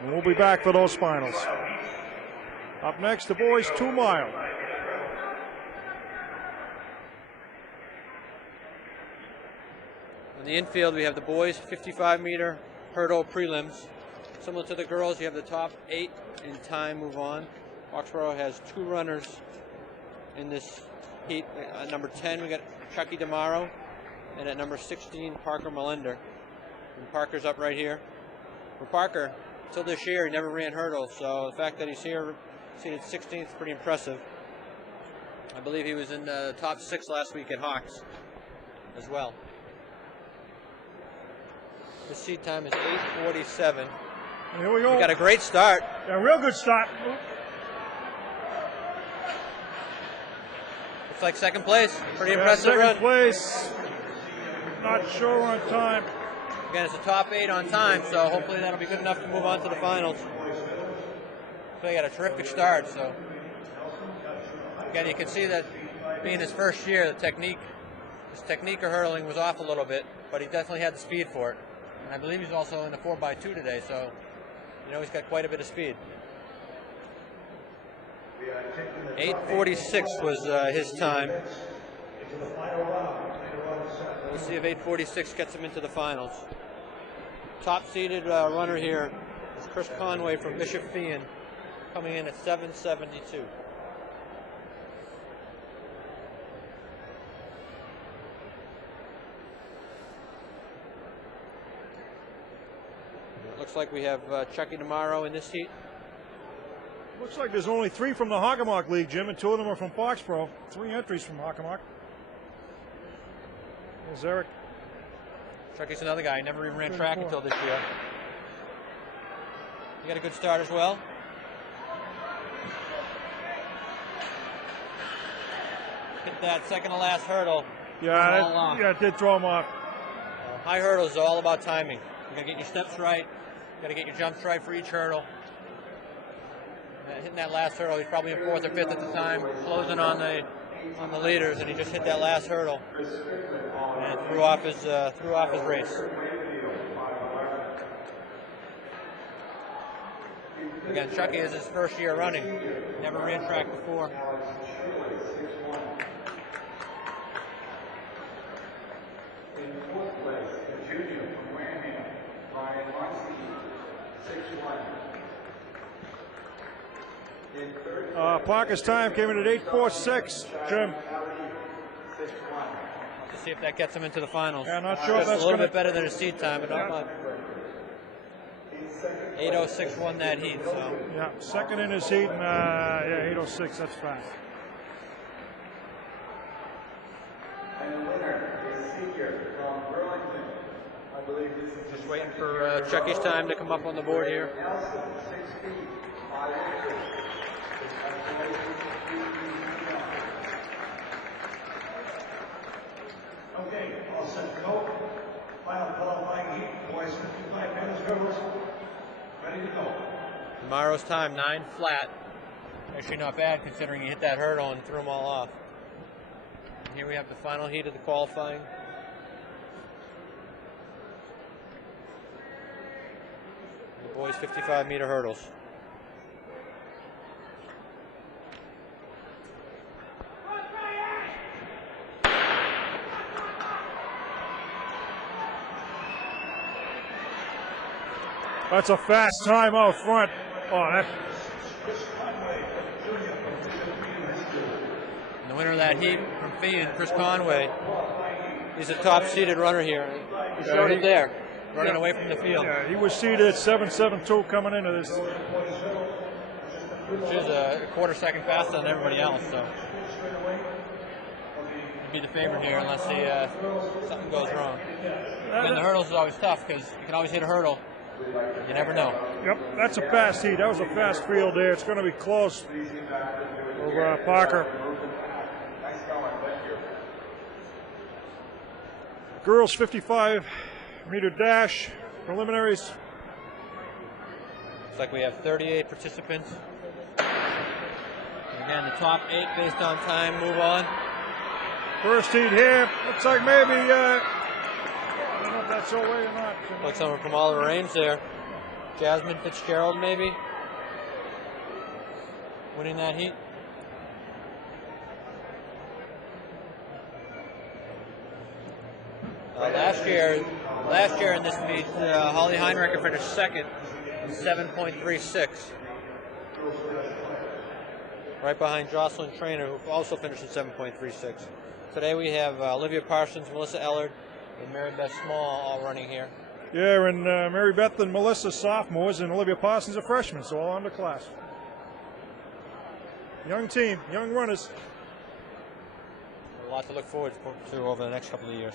And we'll be back for those finals. Up next, the boys 2 mile. In the infield, we have the boys 55-meter hurdle prelims. Similar to the girls, you have the top 8 in time move on. Foxboro has 2 runners in this heat. At number 10, we got Chucky DeMaro, and at number 16, Parker Millender. And Parker's up right here. For Parker, until this year, he never ran hurdles, so the fact that he's here, seated 16th, is pretty impressive. I believe he was in the top 6 last week at Hawks as well. The seat time is 8:47. Here we go. We got a great start. A real good start. Looks like second place. Pretty impressive run. Second place. Not sure on time. Again, it's a top 8 on time, so hopefully that'll be good enough to move on to the finals. So he got a terrific start. So again, you can see that being his first year, his technique of hurdling was off a little bit, but he definitely had the speed for it. And I believe he's also in the 4x2 today, so he's got quite a bit of speed. 8:46 was his time. We'll see if 8:46 gets him into the finals. Top seeded runner here is Chris Conway from Bishop Feion, coming in at 7:72. Looks like we have Chucky DeMaro in this heat. Looks like there's only 3 from the Hockomock League, Jim, and 2 of them are from Foxboro. 3 entries from Hockomock. There's Eric. Chucky's another guy. Never even ran track until this year. He got a good start as well. Hit that second to last hurdle Yeah, it did throw him off. High hurdles are all about timing. You got to get your steps right. You got to get your jumps right for each hurdle. Hitting that last hurdle, he's probably in fourth or fifth at the time, closing on the leaders, and he just hit that last hurdle and threw off his race. Again, Chucky is his first year running. Never ran track before. In fourth place, the junior from Wareham, Ryan Marcy, 6'1". In third, Parker's time came in at 8:46. Jim. 6'1". To see if that gets him into the finals. Yeah, not sure if Just that's a little gonna- bit better than his seed time, but not much. 8:06 won that heat, so. Yeah, second in his heat, and 8:06. That's fast. And the winner is Seeker from Burlington. I believe this is Just waiting for Chucky's time to come up on the board here. Nelson, 6 feet, 5 inches. Okay, all set to go. Final qualifying heat, boys 55 minutes, girls ready to go. Tomorrow's time, 9 flat. Actually not bad considering he hit that hurdle and threw them all off. And here we have the final heat of the qualifying. The boys 55-meter hurdles. That's a fast time out front. Oh, that. And the winner of that heat from Fian, Chris Conway. He's a top-seeded runner here. He showed it there, running away from the field. Yeah, he was seated at 7.72 coming into this. Which is a quarter-second faster than everybody else, so. He'd be the favorite here unless something goes wrong. And the hurdles is always tough because you can always hit a hurdle. You never know. Yep, that's a fast heat. That was a fast field there. It's going to be close over Parker. Girls 55-meter dash preliminaries. Looks like we have 38 participants. And again, the top 8 based on time move on. First heat here. Looks like maybe, I don't know if that's your way or not. Like someone from Oliver Ames there. Jasmine Fitzgerald, maybe, winning that heat. Last year in this meet, Holly Heinrecker finished second, 7.36, right behind Jocelyn Trainer, who also finished at 7.36. Today we have Olivia Parsons, Melissa Ellard, and Mary Beth Small all running here. Yeah, and Mary Beth and Melissa sophomores, and Olivia Parsons a freshman, so all underclass. Young team, young runners. A lot to look forward to over the next couple of years.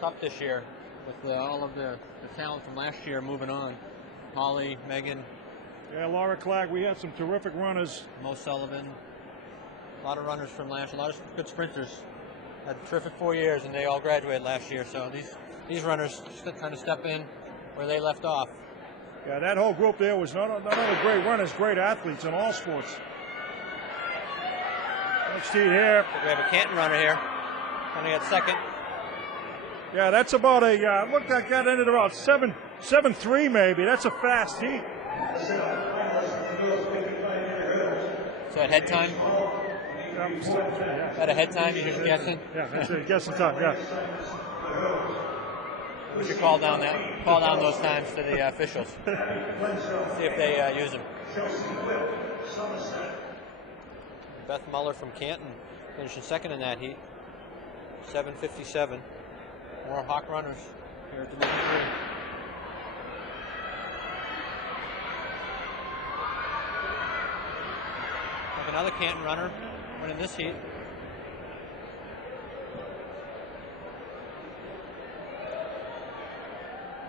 Tough this year with all of the talent from last year moving on. Holly, Megan. Yeah, Laura Clack, we had some terrific runners. Mo Sullivan. A lot of runners from last year, a lot of good sprinters. Had a terrific 4 years, and they all graduated last year, so these runners just kind of step in where they left off. Yeah, that whole group there was not only great runners, great athletes in all sports. Next heat here. We have a Canton runner here, running at second. Yeah, that's about looked like that ended about 7.3 maybe. That's a fast heat. So at head time? Yeah. At a head time, you're just guessing? Yeah, that's it. Guessing time, yeah. We should call down those times to the officials. See if they use them. Beth Muller from Canton finishing second in that heat. 7:57. More Hawk runners here at Division 3. Like another Canton runner winning this heat.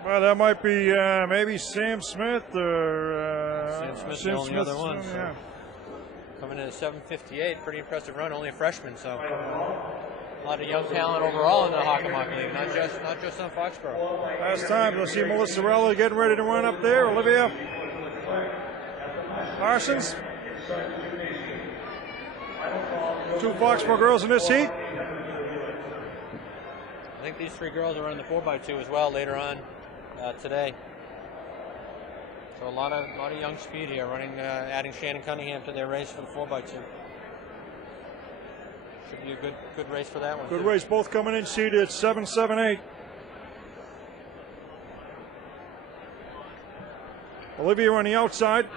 Well, that might be maybe Sam Smith or Sam Smith's the only other one. Yeah. Coming in at 7:58, pretty impressive run. Only a freshman, so A lot of young talent overall in the Hockomock League, not just on Foxboro. Last time, let's see Melissa Rella getting ready to run up there. Olivia Parsons. 2 Foxboro girls in this heat. I think these 3 girls are running the 4x2 as well later on today. So a lot of young speed here, running, adding Shannon Cunningham to their race for the 4x2. Should be a good race for that one. Good race, both coming in seated 7-7-8. Olivia on the outside.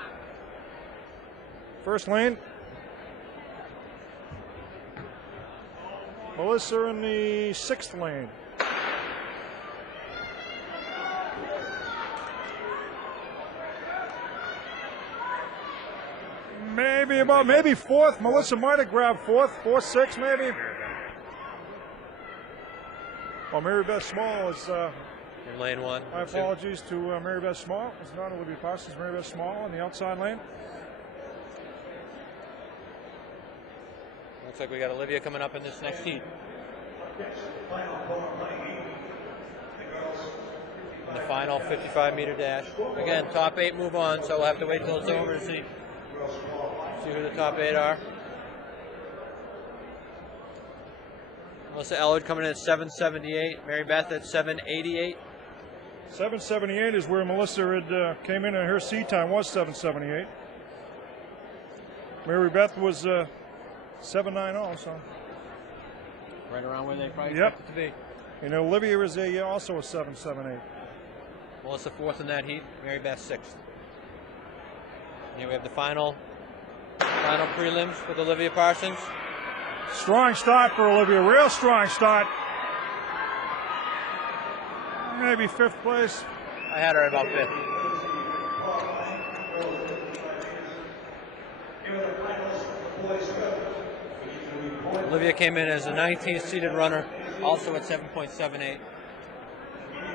First lane. Melissa in the 6th lane. Maybe 4th. Melissa might have grabbed 4th, 6 maybe. Well, Mary Beth Small is. In lane 1. My apologies to Mary Beth Small. It's not Olivia Parsons. Mary Beth Small on the outside lane. Looks like we got Olivia coming up in this next heat. In the final 55-meter dash. Again, top 8 move on, so we'll have to wait till it's over to see who the top 8 are. Melissa Ellard coming in at 778. Mary Beth at 788. 778 is where Melissa had came in, and her seat time was 778. Mary Beth was 790, so right around where they probably expect it to be. And Olivia is also a 778. Melissa 4th in that heat. Mary Beth 6th. And here we have the final prelims with Olivia Parsons. Strong start for Olivia, real strong start. Maybe 5th place. I had her about 5th. Olivia came in as a 19th seeded runner, also at 7.78,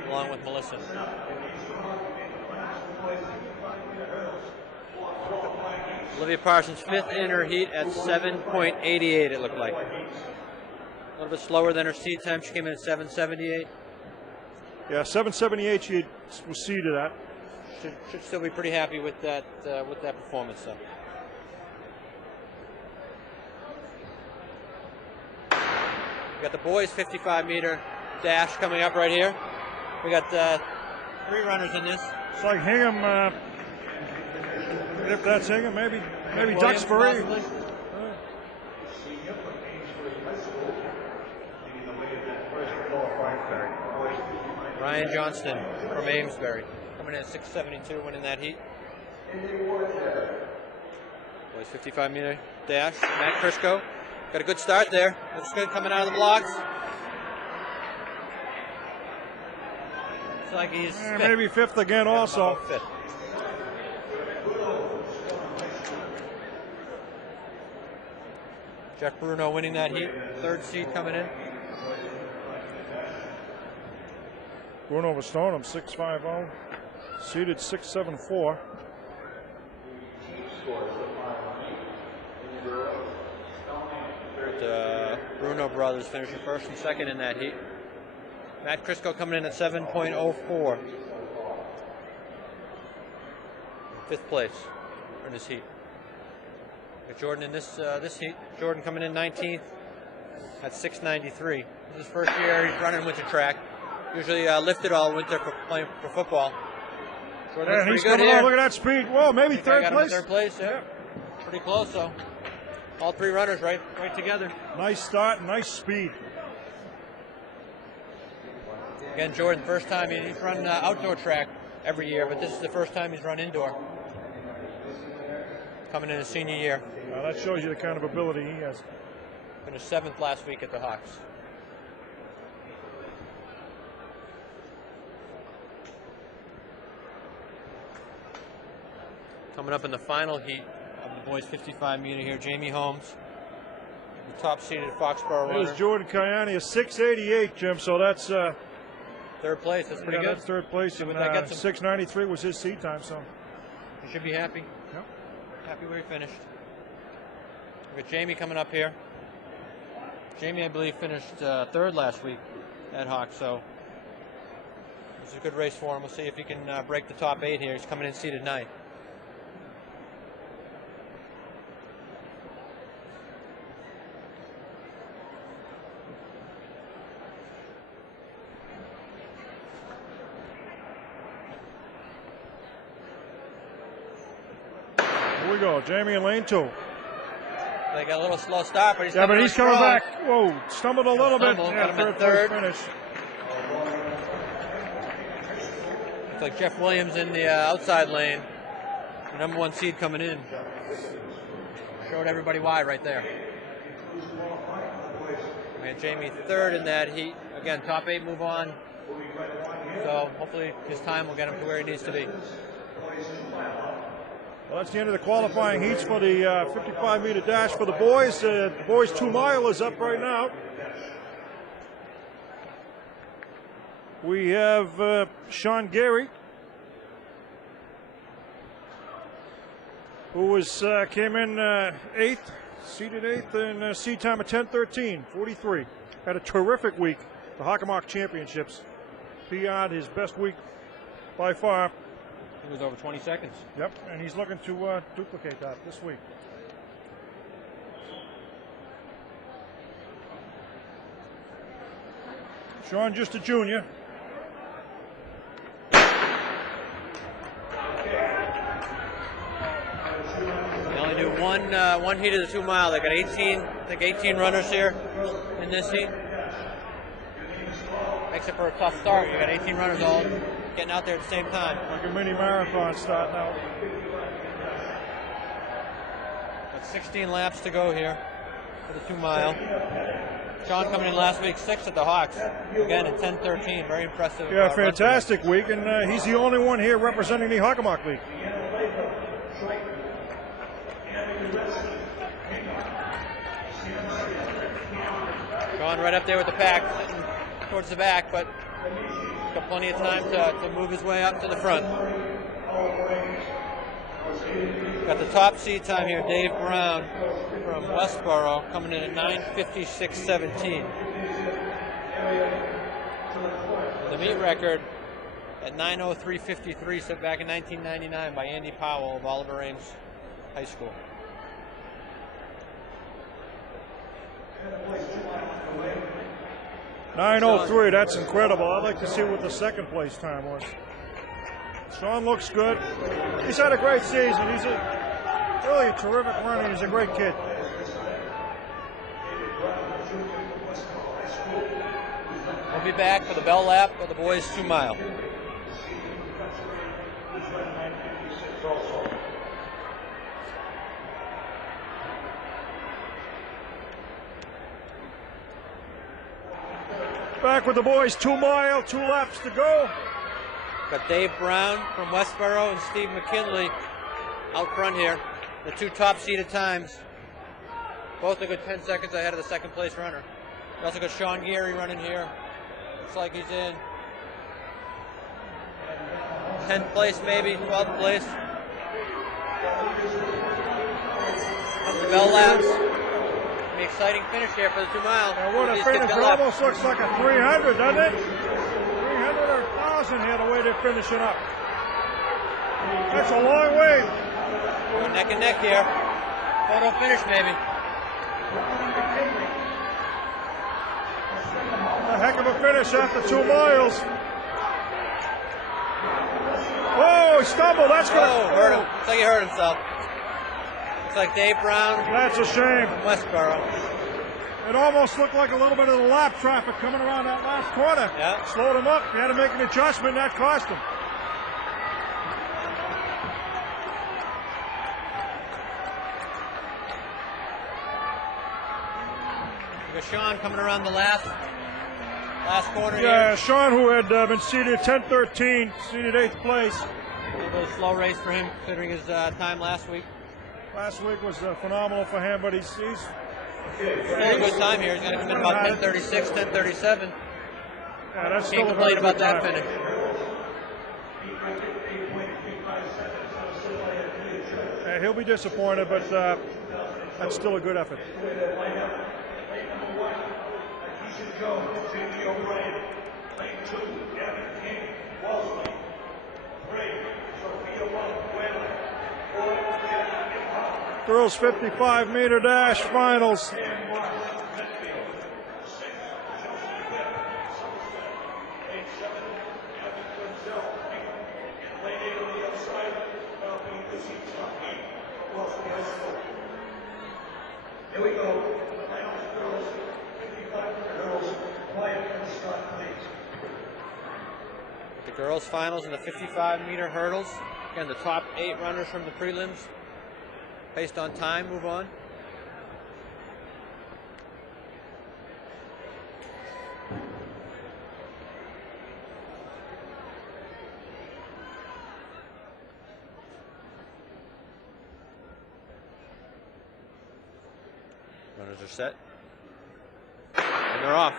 along with Melissa. Olivia Parsons 5th in her heat at 7.88, it looked like. A little bit slower than her seed time. She came in at 7.78. Yeah, 778 she was seeded at. Should still be pretty happy with that performance, though. We got the boys 55-meter dash coming up right here. We got 3 runners in this. It's like Hingham. If that's Hingham, maybe Williams, Duxbury. possibly. Ryan Johnston from Amesbury coming in at 672, winning that heat. Boys 55-meter dash. Matt Crisco got a good start there. Looks good coming out of the blocks. Looks like he's maybe 5th again also. 5th. Jeff Bruno winning that heat. 3rd seed coming in. Bruno over Stoneham, 650. Seated 674. Bruno brothers finishing 1st and 2nd in that heat. Matt Crisco coming in at 7.04. 5th place in this heat. Got Jordan in this heat. Jordan coming in 19th at 693. This is his first year he's running winter track. Usually lifted all winter for playing for football. Jordan's And he's pretty good coming here. on. Look at that speed. Whoa, maybe 3rd place. 3rd place, yeah. Pretty close though. All 3 runners right together. Nice start, nice speed. Again, Jordan, first time he's run outdoor track every year, but this is the first time he's run indoor. Coming in his senior year. That shows you the kind of ability he has. Finished 7th last week at the Hawks. Coming up in the final heat of the boys 55-meter here, Jamie Holmes, the top-seeded Foxboro runner. There's Jordan Kayani, a 688, Jim, so that's 3rd place. That's pretty good. That's 3rd place, and 693 was his seat time, so he should be happy. Yep. Happy where he finished. We got Jamie coming up here. Jamie, I believe, finished third last week at Hawk, so it was a good race for him. We'll see if he can break the top 8 here. He's coming in seated 9th. Here we go, Jamie in lane 2. They got a little slow start, but he's coming strong. back. Whoa, stumbled a little bit. Got Yeah, him in third third. finish. Looks like Jeff Williams in the outside lane. The number 1 seed coming in. Showed everybody why right there. We had Jamie third in that heat. Again, top 8 move on. So hopefully his time will get him to where he needs to be. Well, that's the end of the qualifying heats for the 55-meter dash for the boys. The boys' 2 mile is up right now. We have Sean Gary, who came in 8th, seated 8th, and seed time of 10:13:43. Had a terrific week, the Hockomock Championships. Beyond his best week by far. He was over 20 seconds. Yep, and he's looking to duplicate that this week. Sean, just a junior. They only do one heat of the 2 mile. They got 18 runners here in this heat. Makes it for a tough start. You got 18 runners all getting out there at the same time. Like a mini marathon start now. Got 16 laps to go here for the 2 mile. Sean coming in last week 6th at the Hawks. Again in 10:13. Very impressive. Yeah, fantastic week, and he's the only one here representing the Hockomock League. Sean right up there with the pack, sitting towards the back, but got plenty of time to move his way up to the front. Got the top seed time here, Dave Brown from Westboro, coming in at 9:56:17. The meet record at 9:03:53, set back in 1999 by Andy Powell of Oliver Ames High School. .903, that's incredible. I'd like to see what the second place time was. Sean looks good. He's had a great season. He's really a terrific runner. He's a great kid. We'll be back for the bell lap of the boys' 2 mile. Back with the boys, 2 mile, 2 laps to go. Got Dave Brown from Westboro and Steve McKinley out front here. The 2 top seeded times. Both a good 10 seconds ahead of the second place runner. We also got Sean Geary running here. Looks like he's in 10th place, maybe 12th place. The bell laps. An exciting finish here for the 2 mile. And what a These finish. kids It got left. almost looks like a 300, doesn't it? 300 or 1,000 here, the way they're finishing up. That's a long way. We're neck and neck here. Photo finish, maybe. A heck of a finish after 2 miles. Oh, he stumbled. That's going Oh, hurt him. Looks like he hurt himself. Looks like Dave Brown That's a shame. from Westboro. It almost looked like a little bit of the lap traffic coming around that last corner. Yeah. Slowed him up. He had to make an adjustment. That cost him. We got Sean coming around the last corner Yeah, here. Sean, who had been seated 10-13, seated 8th place. A little bit of a slow race for him considering his time last week. Last week was phenomenal for him, but he's Still a good time here. He's going to come in about 10:36, 10:37. yeah, that's still Can't a complain very about good that time. finish. Yeah, he'll be disappointed, but that's still a good effort. Jones, J.D. O'Brien. Lane 2, Gavin King, Walsley. 3, Sophia Whalen. 4, Jack Impop. Girls 55-meter dash finals. 10, Mark Medfield. 6, Chelsea Webb, Somerset. Lane 7, Gavin Quinzel, Hingham. And lane 8 on the outside, Malcolm Lucy Tuckey, Wellesley High School. Here we go. Finals girls, 55 girls. Quiet and start, please. The girls' finals in the 55-meter hurdles. Again, the top 8 runners from the prelims, based on time, move on. Runners are set. And they're off.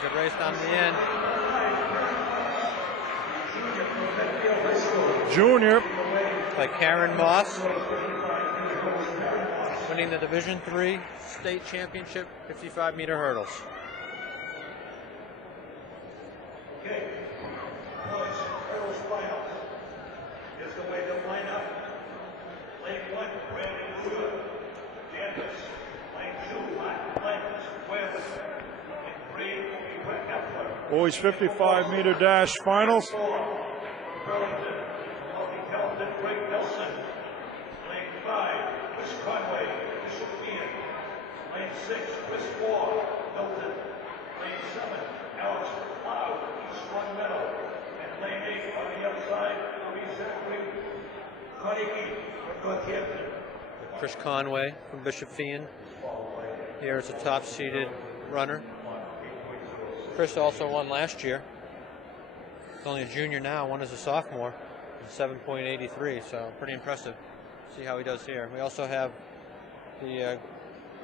Good race down to the end. Junior. By Karen Moss, winning the Division III State Championship 55-meter hurdles. Okay. Boys, hurdles finals. Here's the way they'll line up. Lane 1, Brandon Ruda. Janus. Lane 2, Matt Lance. Webb. And 3, Brett Heffler. Boys 55-meter dash finals. 4, Burlington. Multi-talented Greg Nelson. Lane 5, Chris Conway. Bishop Ian. Lane 6, Chris Ward. Milton. Lane 7, Alex Cloud. East One Meadow. And lane 8 on the outside, Louis Zachary. Carnegie from Northampton. Chris Conway from Bishop Fien. Here is a top-seeded runner. Chris also won last year. He's only a junior now, won as a sophomore. 7.83, so pretty impressive. See how he does here. We also have the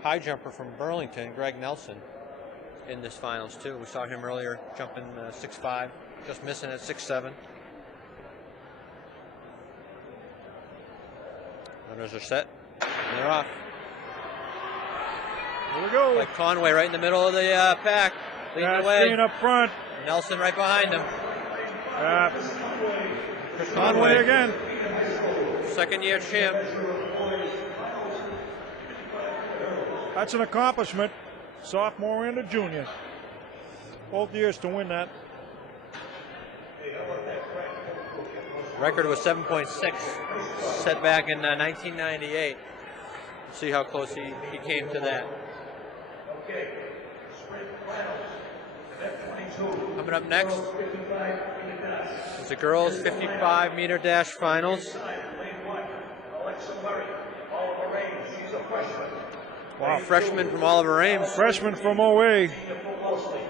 high jumper from Burlington, Greg Nelson, in this finals too. We saw him earlier jumping 6'5", just missing at 6'7". Runners are set, and they're off. Here we go. Like Conway right in the middle of the pack, leading the way. Dean up front. Nelson right behind him. Chris Conway again. Second-year champ. That's an accomplishment. Sophomore and a junior. Both years to win that. Record was 7.6, set back in 1998. See how close he came to that. Okay. Sprint finals. Event 22. Coming up next 55-meter dash. is the girls' 55-meter dash finals. Lane 1, Alexa Murray. Oliver Ames, she's a freshman. Wow. Freshman from Oliver Ames. Freshman from OA. Senior from Wellesley.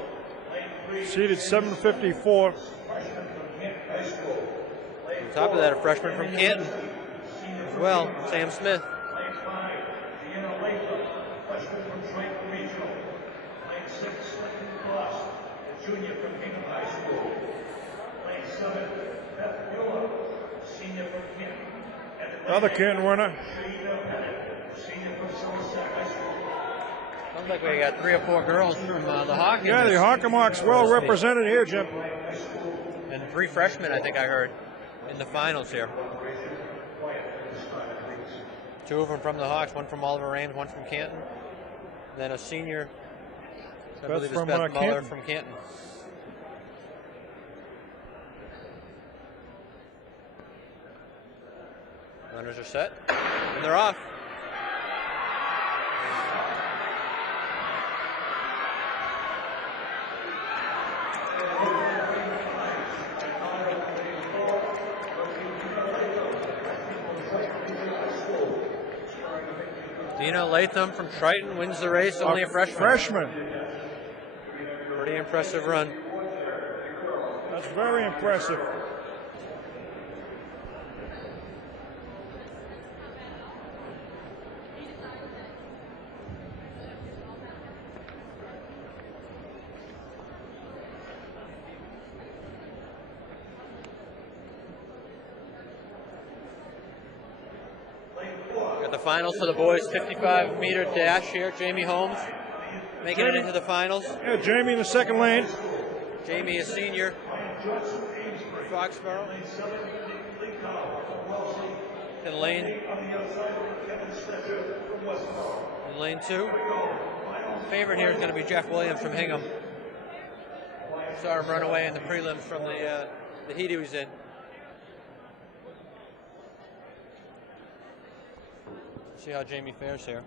Lane 3, Seated 754. freshman from Kent High School. Lane On top of that, a freshman from Canton as well, Sam Smith. Lane 5, Deanna Latham, freshman from Triton Regional. Lane 6, Lincoln Cross, a junior from Hingham High School. Lane 7, Beth Mueller, senior from Canton. And lane Another 8, Canton winner. Sheena Bennett, senior from Somerset High School. Sounds like we got 3 or 4 girls from the Hawkins. Yeah, the Hockomock's well represented here, Jim. And 3 freshmen, I think I heard, in the finals here. 2 of them from the Hawks, 1 from Oliver Ames, 1 from Canton. Then a senior, I believe it's from, Beth Muller Canton. from Canton. Runners are set, and they're off. Dina Latham from Triton wins the race, only a freshman. Freshman. Pretty impressive run. That's very impressive. Lane 4, finals for the boys 55-meter dash here. Jamie Holmes making it into the finals. Yeah, Jamie in the second lane. Jamie, a senior, Foxboro. In lane 2. Favorite here is going to be Jeff Williams from Hingham. Saw him run away in the prelims from the heat he was in. See how Jamie fares here.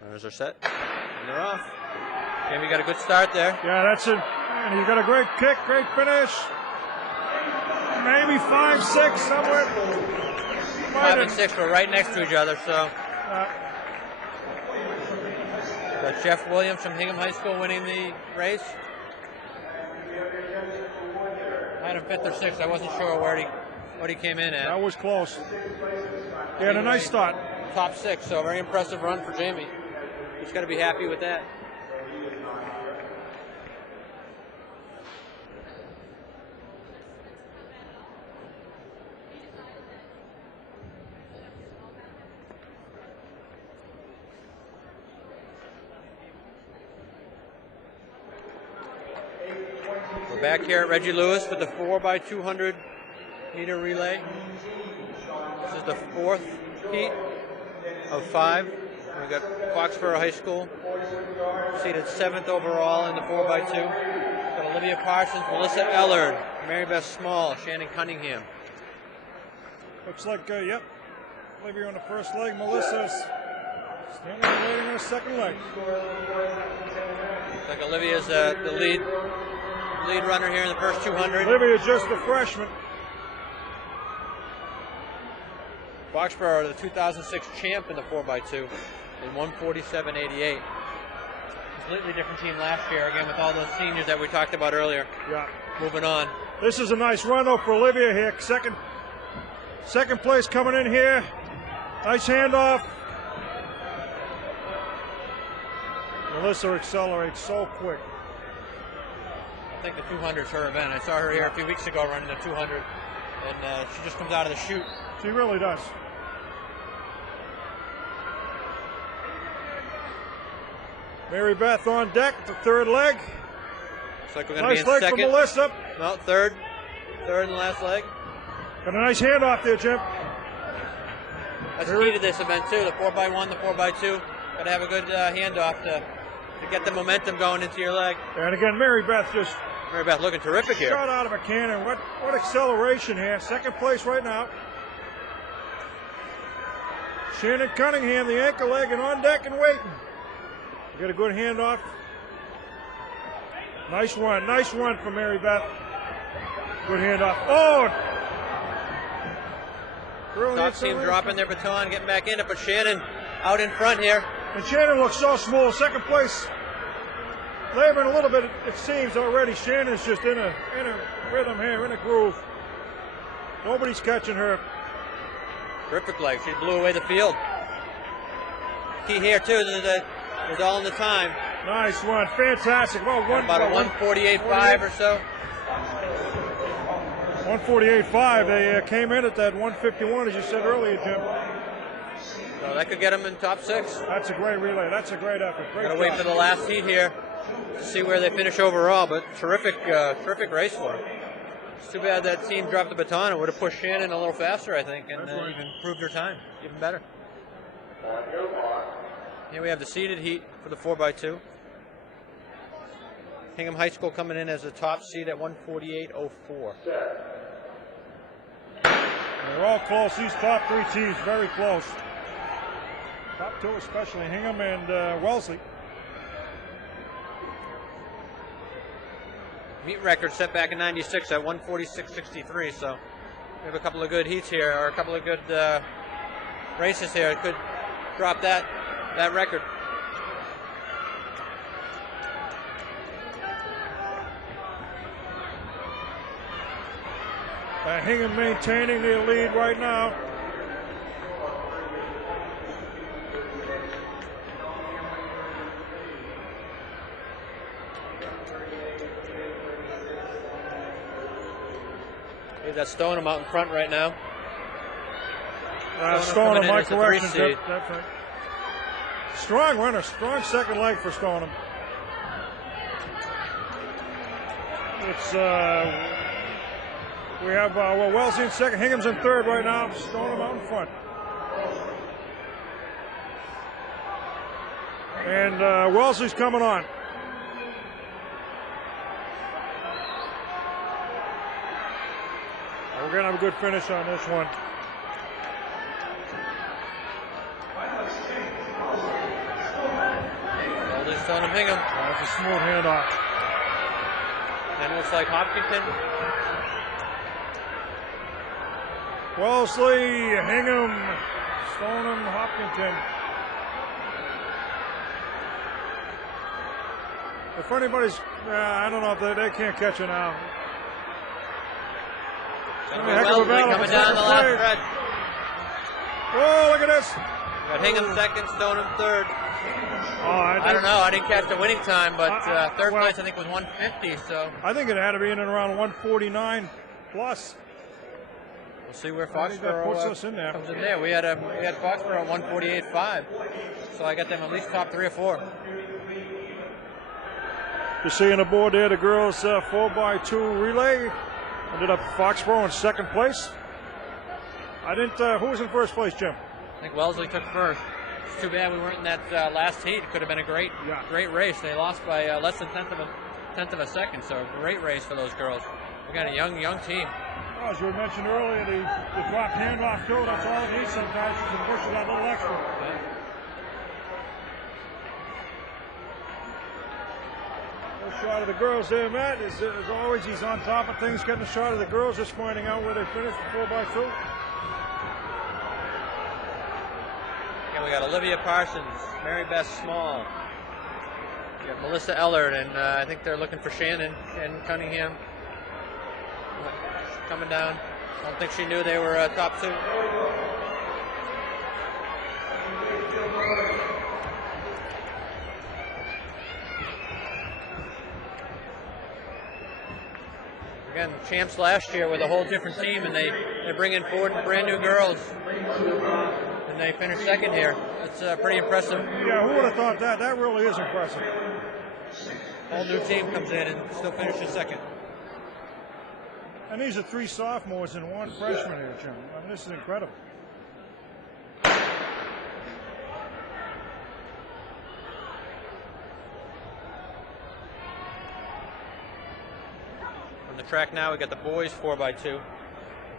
There's our set. And they're off. Jamie got a good start there. Yeah, that's it. And he got a great kick, great finish. Maybe 5-6 somewhere. 5 and 6 were right next to each other, so. Got Jeff Williams from Hingham High School winning the race. I had him 5th or 6th. I wasn't sure what he came in at. That was close. He had a nice start. Top 6, so very impressive run for Jamie. He's got to be happy with that. We're back here at Reggie Lewis with the 4x200 meter relay. This is the 4th heat of 5. We've got Foxboro High School seated 7th overall in the 4x2. Got Olivia Parsons, Melissa Ellard, Mary Beth Small, Shannon Cunningham. Looks like, yep, Olivia on the first leg, Melissa's standing waiting on the second leg. Looks like Olivia's the lead runner here in the first 200. Olivia's just a freshman. Foxboro, the 2006 champ in the 4x2 in 147.88. Completely different team last year, again with all those seniors that we talked about earlier. Yeah. Moving on. This is a nice run though for Olivia here. Second place coming in here. Nice handoff. Melissa accelerates so quick. I think the 200 is her event. I saw her here a few weeks ago running the 200, and she just comes out of the chute. She really does. Mary Beth on deck, the third leg. Looks like we're going to Nice be in leg second. for Melissa. No, third and the last leg. Got a nice handoff there, Jim. That's key to this event too. The 4x1, the 4x2. Got to have a good handoff to get the momentum going into your leg. And again, Mary Beth just Mary Beth looking terrific here. shot out of a cannon. What acceleration here. Second place right now. Shannon Cunningham, the ankle leg, and on deck and waiting. Get a good handoff. Nice one from Mary Beth. Good handoff. Oh! Top team dropping their baton, getting back in it, but Shannon out in front here. And Shannon looks so small. Second place. Laboring a little bit, it seems already. Shannon's just in a rhythm here, in a groove. Nobody's catching her. Terrific leg. She blew away the field. Key here too. There's all in the time. Nice one. Fantastic. Well, About a 148.5 or so. 148.5. They came in at that 151, as you said earlier, Jim. So that could get them in top 6. That's a great relay. That's a great effort. Gotta wait for the last heat here to see where they finish overall, but terrific race for them. It's too bad that team dropped the baton. It would have pushed Shannon a little faster, I think, and even improved her time even better. Here we have the seeded heat for the 4x2. Hingham High School coming in as the top seed at 148.04. They're all close. These top 3 teams very close. Top 2 especially, Hingham and Wellesley. Meet record set back in '96 at 146.63. So we have a couple of good heats here, or a couple of good races here. It could drop that record. Hingham maintaining their lead right now. He's got Stoneham out in front right now. Stoneham, my correction. Seed. That's right. Strong runner, strong second leg for Stoneham. It's we have Wellesley in second, Hingham's in third right now. Stoneham out in front. And Wellesley's coming on. We're going to have a good finish on this one. Wellesley, Stoneham, Hingham. That's a smooth handoff. And it looks like Hopkinton. Wellesley, Hingham, Stoneham, Hopkinton. If anybody's, I don't know if they can't catch it now. Wellesley coming down the last stretch. Whoa, look at this. Got Hingham second, Stoneham third. Oh, I don't know. I didn't catch the winning time, but third place I think was 150. So I think it had to be in and around 149 plus. we'll see where I think that puts Foxboro us in there. comes in there. We had Foxboro at 148.5, so I got them at least top 3 or 4. You see on the board there, the girls 4x2 relay ended up Foxboro in second place. I didn't. Who was in first place, Jim? I think Wellesley took first. It's too bad we weren't in that last heat. It could have been a great race. They lost by less than tenth of a second. So great race for those girls. We got a young team. Well, as you mentioned earlier, the drop handoff too. That's all it needs sometimes to push it that little extra. A shot of the girls there, Matt. As always, he's on top of things, getting a shot of the girls, just pointing out where they finished the 4x2. And we got Olivia Parsons, Mary Beth Small, we got Melissa Ellard, and I think they're looking for Shannon and Cunningham coming down. I don't think she knew they were top 2. Again, champs last year with a whole different team, and they bring in 4 brand new girls, and they finish second here. That's pretty impressive. Yeah, who would have thought that? That really is impressive. Whole new team comes in and still finishes second. And these are 3 sophomores and 1 freshman here, Jim. I mean, this is incredible. On the track now, we got the boys 4x2.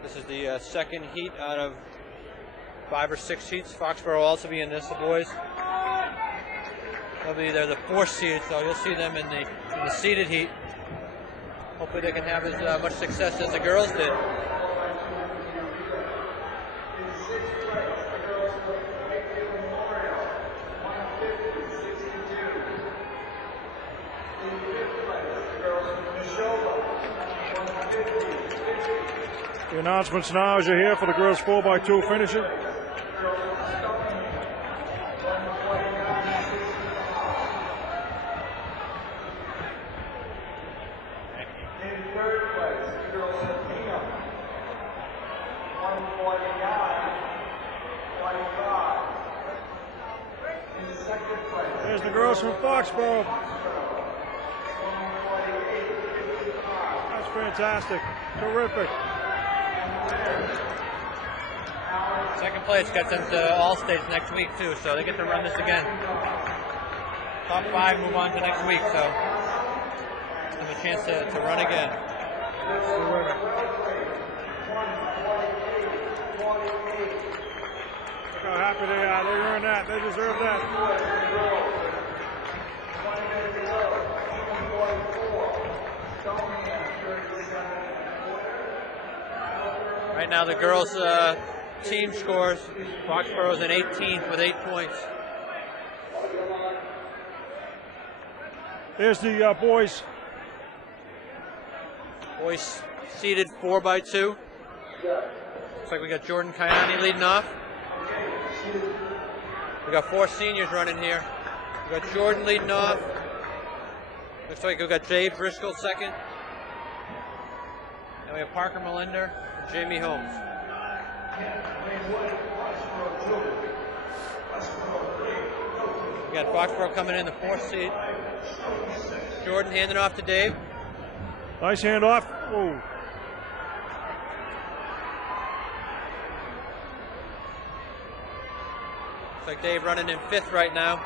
This is the second heat out of 5 or 6 heats. Foxboro will also be in this, the boys. They're the 4th seed, so you'll see them in the seeded heat. Hopefully they can have as much success as the girls did. The announcements now as you're here for the girls 4x2 finishing. There's the girls from Foxboro. That's fantastic. Terrific. Second place gets them to all states next week too, so they get to run this again. Top 5 move on to next week, so have a chance to run again. Look how happy they are. They earned that. They deserve that. Right now the girls' team scores. Foxboro's in 18th with 8 points. There's the boys. Boys seeded 4x2. Looks like we got Jordan Kayani leading off. We got 4 seniors running here. We got Jordan leading off. Looks like we got Dave Driscoll second. And we have Parker Melinder and Jamie Holmes. We got Foxboro coming in the 4th seed. Jordan handing off to Dave. Nice handoff. Ooh. Looks like Dave running in 5th right now.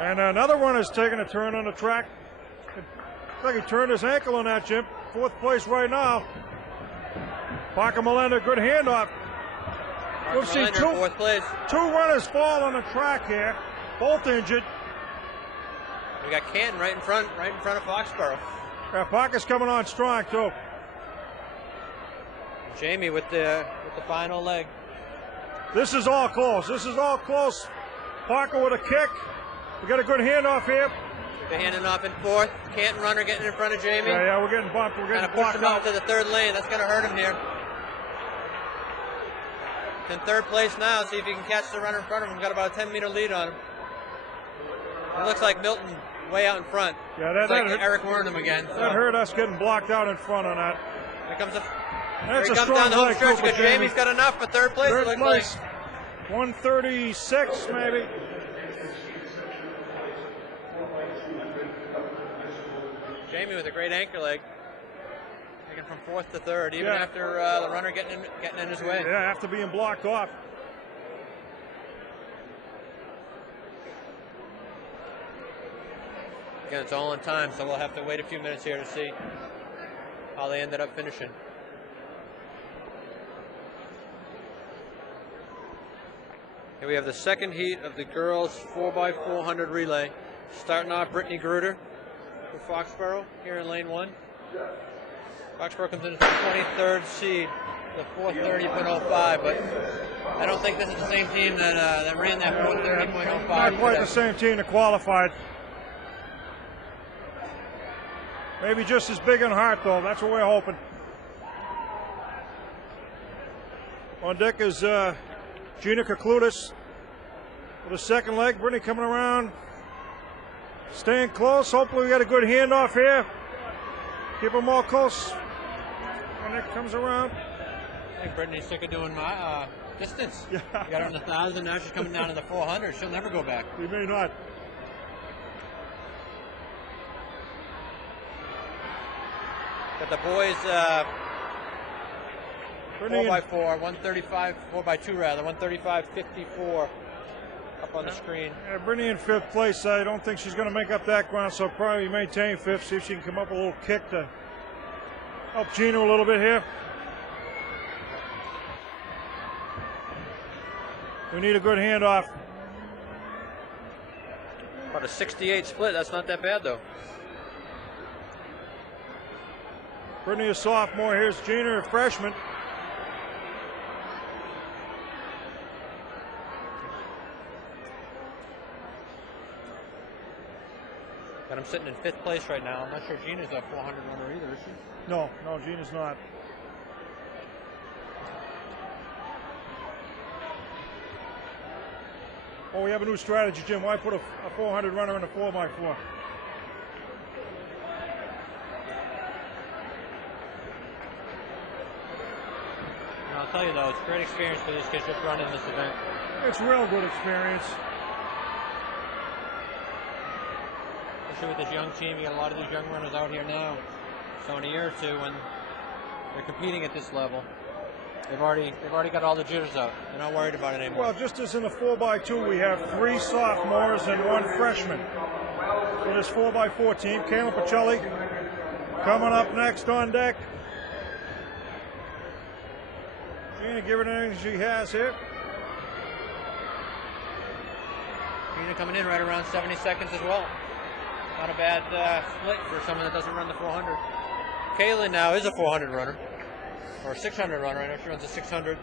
And another one is taking a turn on the track. Looks like he turned his ankle on that, Jim. 4th place right now. Parker Melinder, good handoff. We'll see Melinder, 4th place. 2 runners fall on the track here, both injured. We got Canton right in front of Foxboro. Parker's coming on strong too. Jamie with the final leg. This is all close. This is all close. Parker with a kick. We got a good handoff here. They're handing off in 4th. Canton runner getting in front of Jamie. Yeah, we're getting bumped. We're Kind getting of pushed blocked him out. out to the 3rd lane. That's going to hurt him here. In 3rd place now. See if he can catch the runner in front of him. Got about a 10-meter lead on him. It looks like Milton way out in front. Yeah, Looks like hurt. Eric Wernham again. So. That hurt us getting blocked out in front on that. Here comes a. That's Here a he comes strong down the home leg stretch. for Because Jamie. Jamie's got enough for 3rd place. 3rd it looks place. Like. 136 maybe. Jamie with a great anchor leg. Taking from 4th to 3rd, even Yeah. after the runner getting in his way. Yeah, after being blocked off. Again, it's all in time, so we'll have to wait a few minutes here to see how they ended up finishing. Here we have the 2nd heat of the girls 4x400 relay. Starting off, Brittany Gruder for Foxboro here in lane 1. Foxboro comes in as the 23rd seed, the 430.05, but I don't think this is the same team that ran that 430.05. Not quite today. the same team that qualified. Maybe just as big in heart, though. That's what we're hoping. On deck is Gina Kakludis with a 2nd leg. Brittany coming around, staying close. Hopefully we got a good handoff here. Keep them all close when it comes around. I think Brittany's sick of doing my distance. Yeah. You got her in the 1,000, now she's coming down to the 400. She'll never go back. We may not. Got the boys Brittany 4x4, 135, 4x2 rather, 135.54 up on the screen. Brittany in 5th place. I don't think she's going to make up that ground, so probably maintain 5th. See if she can come up with a little kick to help Gina a little bit here. We need a good handoff. About a 68 split, that's not that bad though. Brittany a sophomore. Here's Gina, a freshman. Got him sitting in 5th place right now. I'm not sure Gina's a 400 runner either, is she? No, Gina's not. Oh, we have a new strategy, Jim. Why put a 400 runner in a 4x4? And I'll tell you though, it's a great experience for these kids just running this event. It's real good experience. Especially with this young team, you got a lot of these young runners out here now. So in a year or two, when they're competing at this level, they've already got all the jitters out. They're not worried about it anymore. Well, just as in the 4x2, we have 3 sophomores and 1 freshman. So this 4x4 team, Kayla Pacelli coming up next on deck. Gina giving everything she has here. Gina coming in right around 70 seconds as well. Not a bad split for someone that doesn't run the 400. Kayla now is a 400 runner, or a 600 runner. I know she runs a 600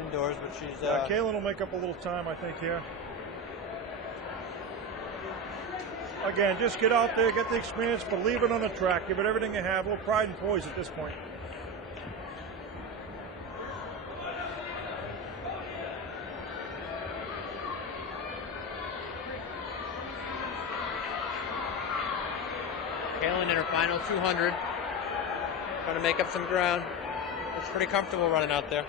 indoors, but she's... Kayla will make up a little time, I think, here. Again, just get out there, get the experience, believe it on the track, give it everything you have, a little pride and poise at this point. Kaylin in her final 200. Trying to make up some ground. Looks pretty comfortable running out there.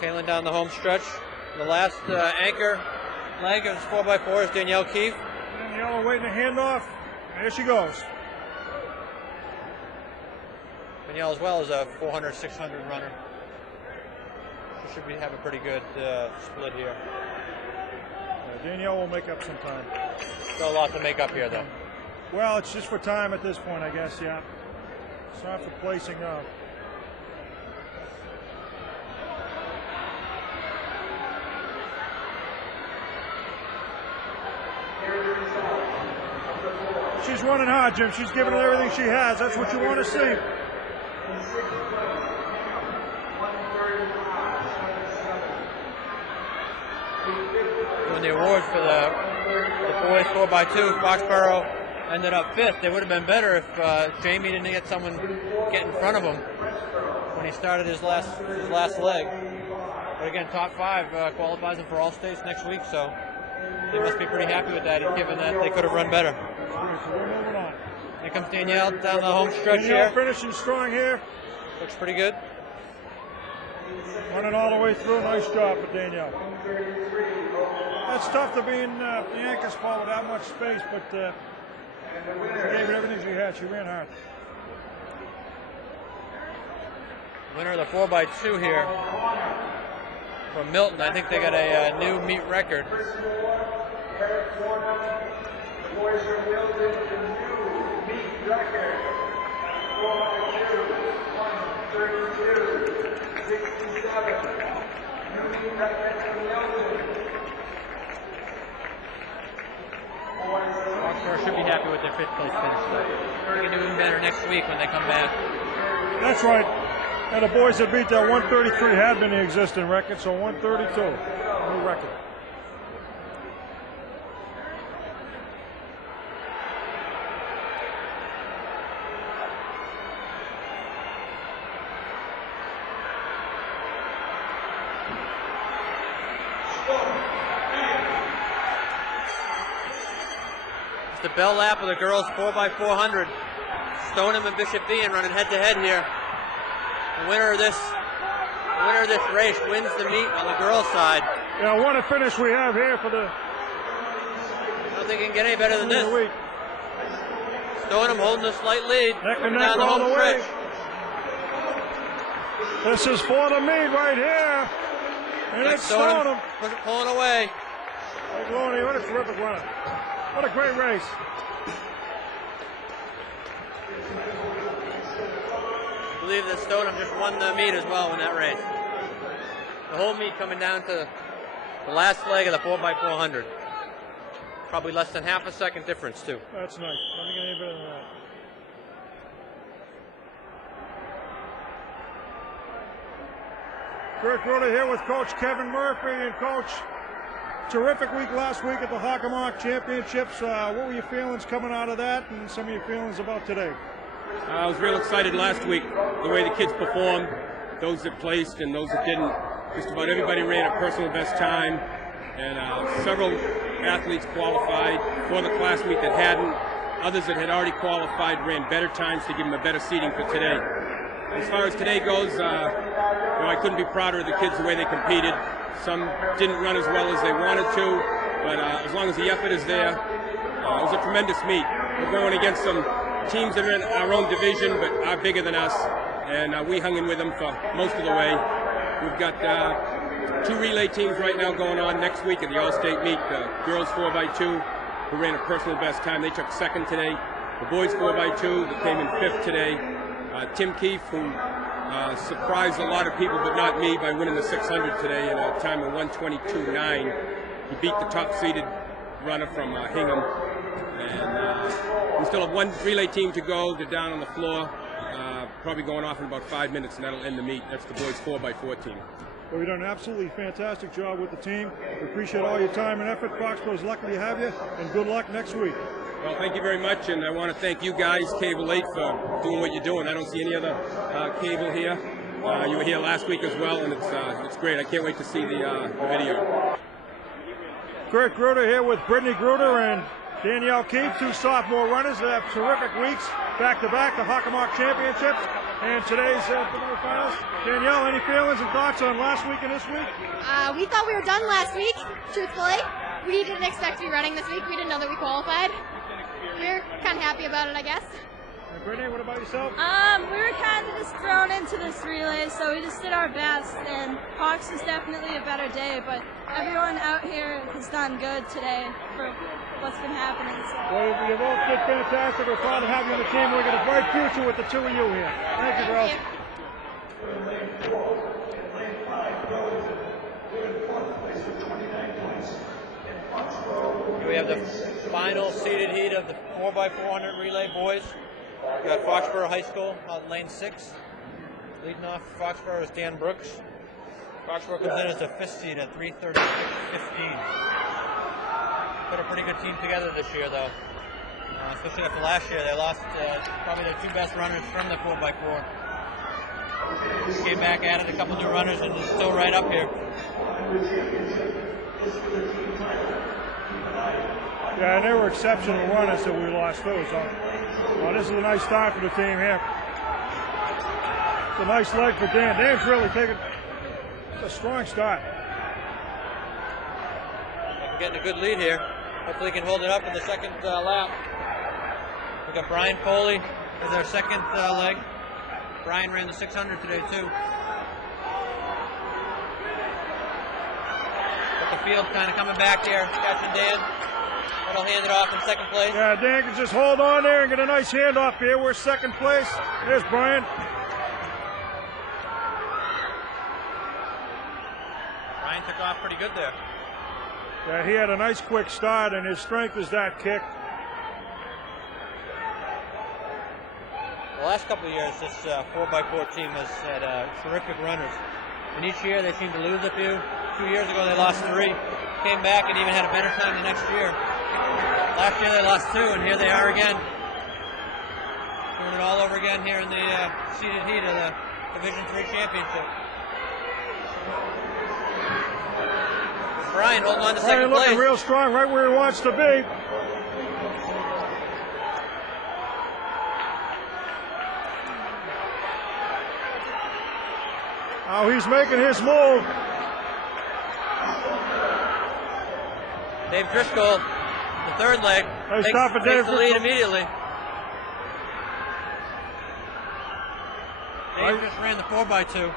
Kaylin down the home stretch. The last anchor leg of 4x4 is Danielle Keefe. Danielle waiting to hand off. There she goes. Danielle as well is a 400, 600 runner. She should have a pretty good split here. Danielle will make up some time. Still a lot to make up here, though. Well, it's just for time at this point, I guess, yeah. It's not for placing up. She's running hard, Jim. She's giving it everything she has. That's what you want to see. Doing the awards for the boys 4x2, Foxboro ended up 5th. They would have been better if Jamie didn't get someone get in front of him when he started his last leg. But again, top 5 qualifies him for all states next week, so they must be pretty happy with that, given that they could have run better. Here comes Danielle down the home stretch Danielle here. finishing strong here. Looks pretty good. Running all the way through. Nice job for Danielle. That's tough to be in the anchor spot with that much space, but she gave it everything she had. She ran hard. Winner of the 4x2 here from Milton. I think they got a new meet record. Boys from Milton, the new meet record. 4x2, 1:32, 67. New meet record from Milton. Foxboro should be happy with their 5th place finish, though. They can do even better next week when they come back. That's right. And the boys that beat that 133 had been the existing record, so 132, new record. It's the bell lap of the girls 4x400. Stoneham and Bishop Ian running head-to-head here. The winner of this race wins the meet on the girls' side. Yeah, what a finish we have here for the. I don't think it can get any better than this. Week. Stoneham holding a slight lead. Neck and down neck the all home the way. stretch. This is for the meet right here. And it's Stoneham. Pulling away. Hey, Glory, what a terrific run. What a great race. I believe that Stoneham just won the meet as well in that race. The whole meet coming down to the last leg of the 4x400. Probably less than half a second difference, too. That's nice. Nothing any better than that. Kirk Ruder here with Coach Kevin Murphy. And Coach, terrific week last week at the Hockomock Championships. What were your feelings coming out of that and some of your feelings about today? I was real excited last week, the way the kids performed, those that placed and those that didn't. Just about everybody ran a personal best time, and several athletes qualified for the class meet that hadn't. Others that had already qualified ran better times to give them a better seating for today. As far as today goes, I couldn't be prouder of the kids the way they competed. Some didn't run as well as they wanted to, but as long as the effort is there, it was a tremendous meet. We're going against some teams that are in our own division but are bigger than us, and we hung in with them for most of the way. We've got 2 relay teams right now going on next week at the All-State meet. The girls 4x2, who ran a personal best time, they took 2nd today. The boys 4x2 that came in 5th today. Tim Keefe, who surprised a lot of people, but not me, by winning the 600 today in a time of 1:22.9. He beat the top-seeded runner from Hingham. And we still have one relay team to go. They're down on the floor, probably going off in about 5 minutes, and that'll end the meet. That's the boys 4x4 team. Well, you've done an absolutely fantastic job with the team. We appreciate all your time and effort. Foxboro's lucky to have you, and good luck next week. Well, thank you very much, and I want to thank you guys, Cable 8, for doing what you're doing. I don't see any other cable here. You were here last week as well, and it's great. I can't wait to see the video. Kurt Gruder here with Brittany Gruder and Danielle Keefe, two sophomore runners that have terrific weeks back-to-back, the Hockomock Championships and today's finals. Danielle, any feelings and thoughts on last week and this week? We thought we were done last week, truthfully. We didn't expect to be running this week. We didn't know that we qualified. We're kind of happy about it, I guess. And Brittany, what about yourself? We were kind of just thrown into this relay, so we just did our best. And Hawks was definitely a better day, but everyone out here has done good today for what's been happening. So. Well, you both did fantastic. We're proud to have you on the team. We've got a bright future with the two of you here. Thank you, girls. Here we have the final seeded heat of the 4x400 relay boys. We got Foxboro High School out in lane 6. Leading off Foxboro is Dan Brooks. Foxboro comes in as the 5th seed at 3:36.15. Put a pretty good team together this year, though. Especially after last year, they lost probably their two best runners from the 4x4. Came back, added a couple new runners, and is still right up here. Yeah, and they were exceptional runners that we lost those on. Well, this is a nice start for the team here. It's a nice leg for Dan. Dan's really taking a strong start. Getting a good lead here. Hopefully he can hold it up in the second lap. We got Brian Foley as our second leg. Brian ran the 600 today too. But the field kind of coming back here, catching Dan. That'll hand it off in second place. Yeah, Dan can just hold on there and get a nice handoff here. We're second place. There's Brian. Brian took off pretty good there. Yeah, he had a nice quick start, and his strength is that kick. The last couple of years, this 4x4 team has had terrific runners. And each year they seem to lose a few. 2 years ago they lost 3. Came back and even had a better time the next year. Last year they lost 2, and here they are again. Doing it all over again here in the seeded heat of the Division 3 championship. Brian holding on to second place. Looking real strong, right where he wants to be. Now he's making his move. Dave Driscoll, the third leg, Nice takes stop for Dave the lead Driscoll. immediately. Dave just ran the 4x2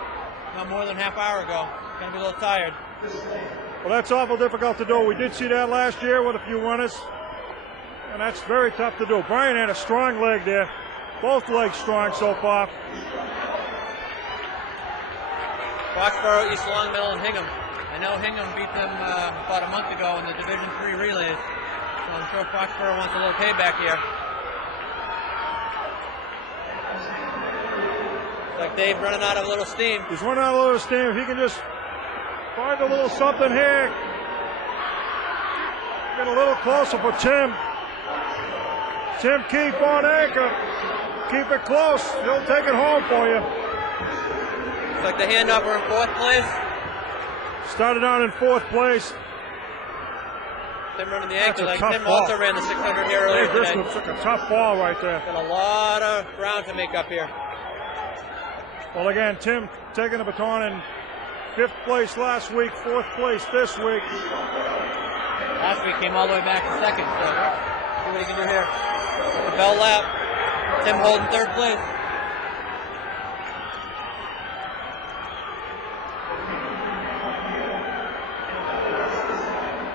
not more than a half hour ago. Gonna be a little tired. Well, that's awful difficult to do. We did see that last year with a few runners, and that's very tough to do. Brian had a strong leg there. Both legs strong so far. Foxboro, East Longmeadow, and Hingham. I know Hingham beat them about a month ago in the Division 3 relays, so I'm sure Foxboro wants a little payback here. Looks like Dave running out of a little steam. He's running out of a little steam. If he can just find a little something here, get a little closer for Tim. Tim, keep on anchor. Keep it close. He'll take it home for you. Looks like the handoff are in 4th place. Started out in 4th place. Tim running the ankle That's a leg. tough Tim ball. also ran the 600 here earlier Dave today. Driscoll took a tough ball right there. Got a lot of ground to make up here. Well, again, Tim taking the baton in 5th place last week, 4th place this week. Last week came all the way back to 2nd, so see what he can do here. The bell lap. Tim holding 3rd place.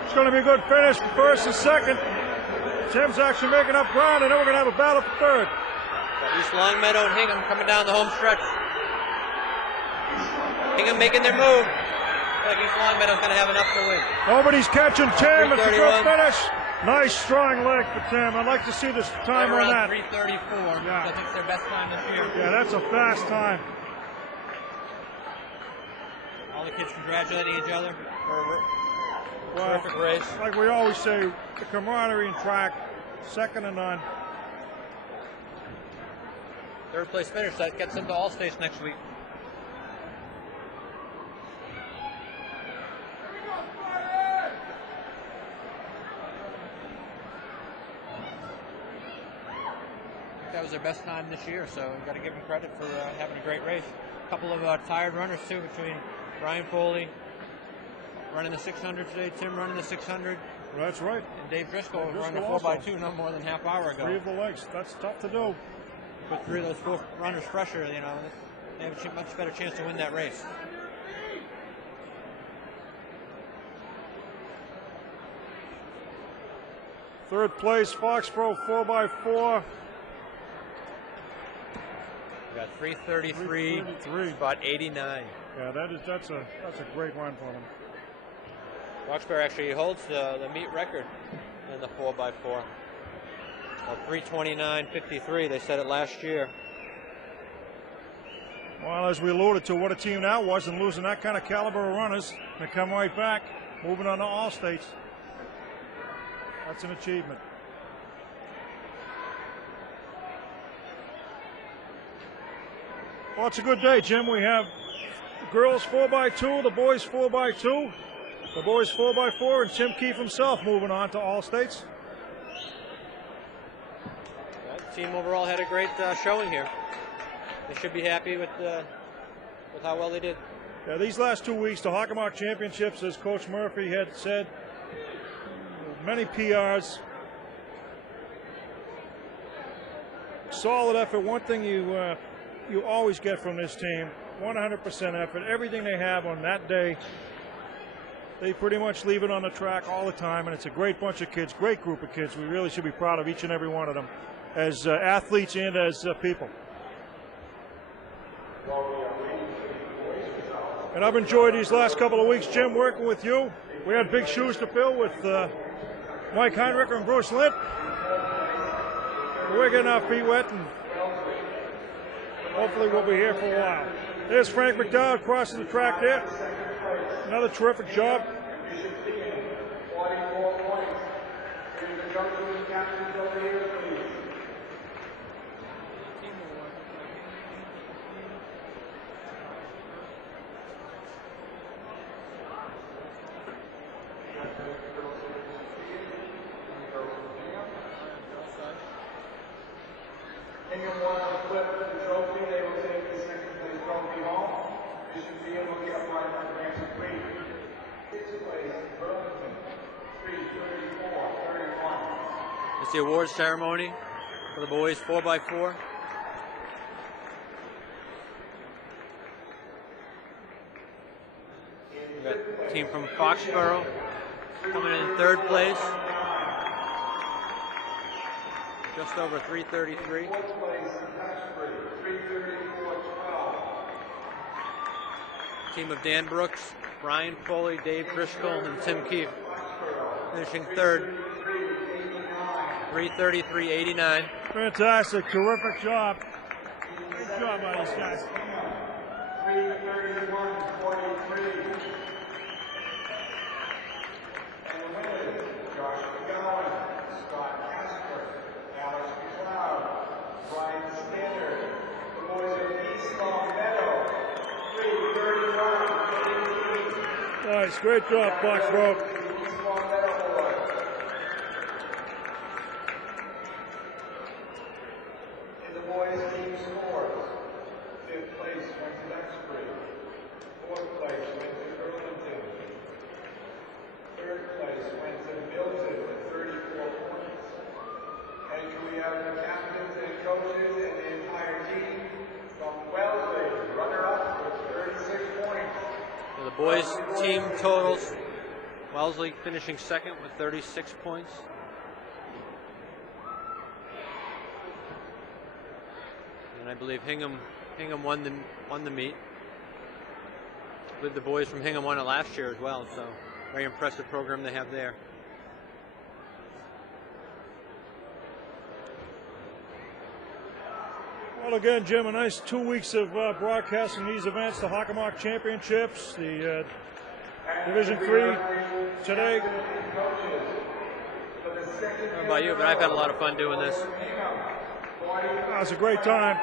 It's going to be a good finish for 1st and 2nd. Tim's actually making up ground, and then we're going to have a battle for 3rd. East Longmeadow and Hingham coming down the home stretch. Hingham making their move. Like East Longmeadow's going to have enough to win. Nobody's catching Tim. It's a good 3:31. finish. Nice strong leg for Tim. I'd like to see this time on that. 3:34. Yeah. I think it's their best time this year. Yeah, that's a fast time. All the kids congratulating each other for a Well, terrific race. like we always say, the camaraderie in track, second to none. Third place finish. That gets into all states next week. That was their best time this year, so we've got to give them credit for having a great race. A couple of tired runners, too, between Brian Foley running the 600 today, Tim running the 600, That's right. and Dave Driscoll running the Driscoll 4x2 no more than half hour ago. 3 of the legs. That's tough to do. Put 3 of those 4 runners fresher, you know, they have a much better chance to win that race. Third place, Foxboro 4x4. We got 3:33, 3:33. spot 89. Yeah, that's a great run for them. Foxboro actually holds the meet record in the 4x4. 3:29.53. They said it last year. Well, as we alluded to, what a team that was, and losing that kind of caliber of runners, they come right back, moving on to all states. That's an achievement. Well, it's a good day, Jim. We have the girls 4x2, the boys 4x2, the boys 4x4, and Tim Keefe himself moving on to all states. The team overall had a great showing here. They should be happy with how well they did. Yeah, these last 2 weeks, the Hockomock Championships, as Coach Murphy had said, many PRs. Solid effort. One thing you always get from this team, 100% effort. Everything they have on that day, they pretty much leave it on the track all the time, and it's a great bunch of kids, great group of kids. We really should be proud of each and every one of them as athletes and as people. And I've enjoyed these last couple of weeks, Jim, working with you. We had big shoes to fill with Mike Heinrich and Bruce Lind. We're getting our feet wet, and hopefully we'll be here for a while. There's Frank McDowell crossing the track there. Another terrific job. It's the awards ceremony for the boys 4x4. We got a team from Foxboro coming in third place. Just over 3:33. Team of Dan Brooks, Brian Foley, Dave Driscoll, and Tim Keefe finishing third. 3:33.89. Fantastic, terrific job. Good job by these guys. 3:31.43. And the winners, Josh McGowan, Scott Casper, Alex McLeod, Brian Skinner, the boys of East Longmeadow, 3:31.83. Nice, great job, Foxboro. East Longmeadow boys. In the boys' team scores, 5th place went to Duxbury, 4th place went to Burlington, 3rd place went to Milton with 34 points. And we have the captains and coaches and the entire team from Wellesley, runner-up with 36 points. So the boys' team totals, Wellesley finishing second with 36 points. And I believe Hingham won the meet. believe the boys from Hingham won it last year as well, so very impressive program they have there. Well, again, Jim, a nice 2 weeks of broadcasting these events, the Hockomock Championships, the Division III today. I don't know about you, but I've had a lot of fun doing this. It's a great time.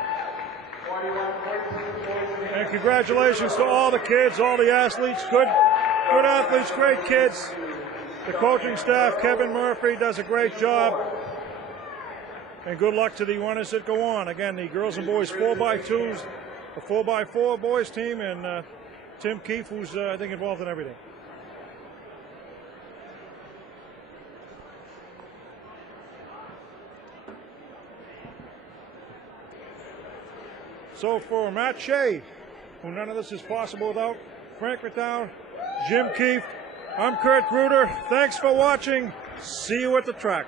And congratulations to all the kids, all the athletes, good athletes, great kids. The coaching staff, Kevin Murphy, does a great job. And good luck to the runners that go on. Again, the girls and boys 4x2s, the 4x4 boys team, and Tim Keefe, who's, I think, involved in everything. So for Matt Shea, who none of this is possible without, Frank McDowell, Jim Keefe, I'm Kurt Gruder. Thanks for watching. See you at the track.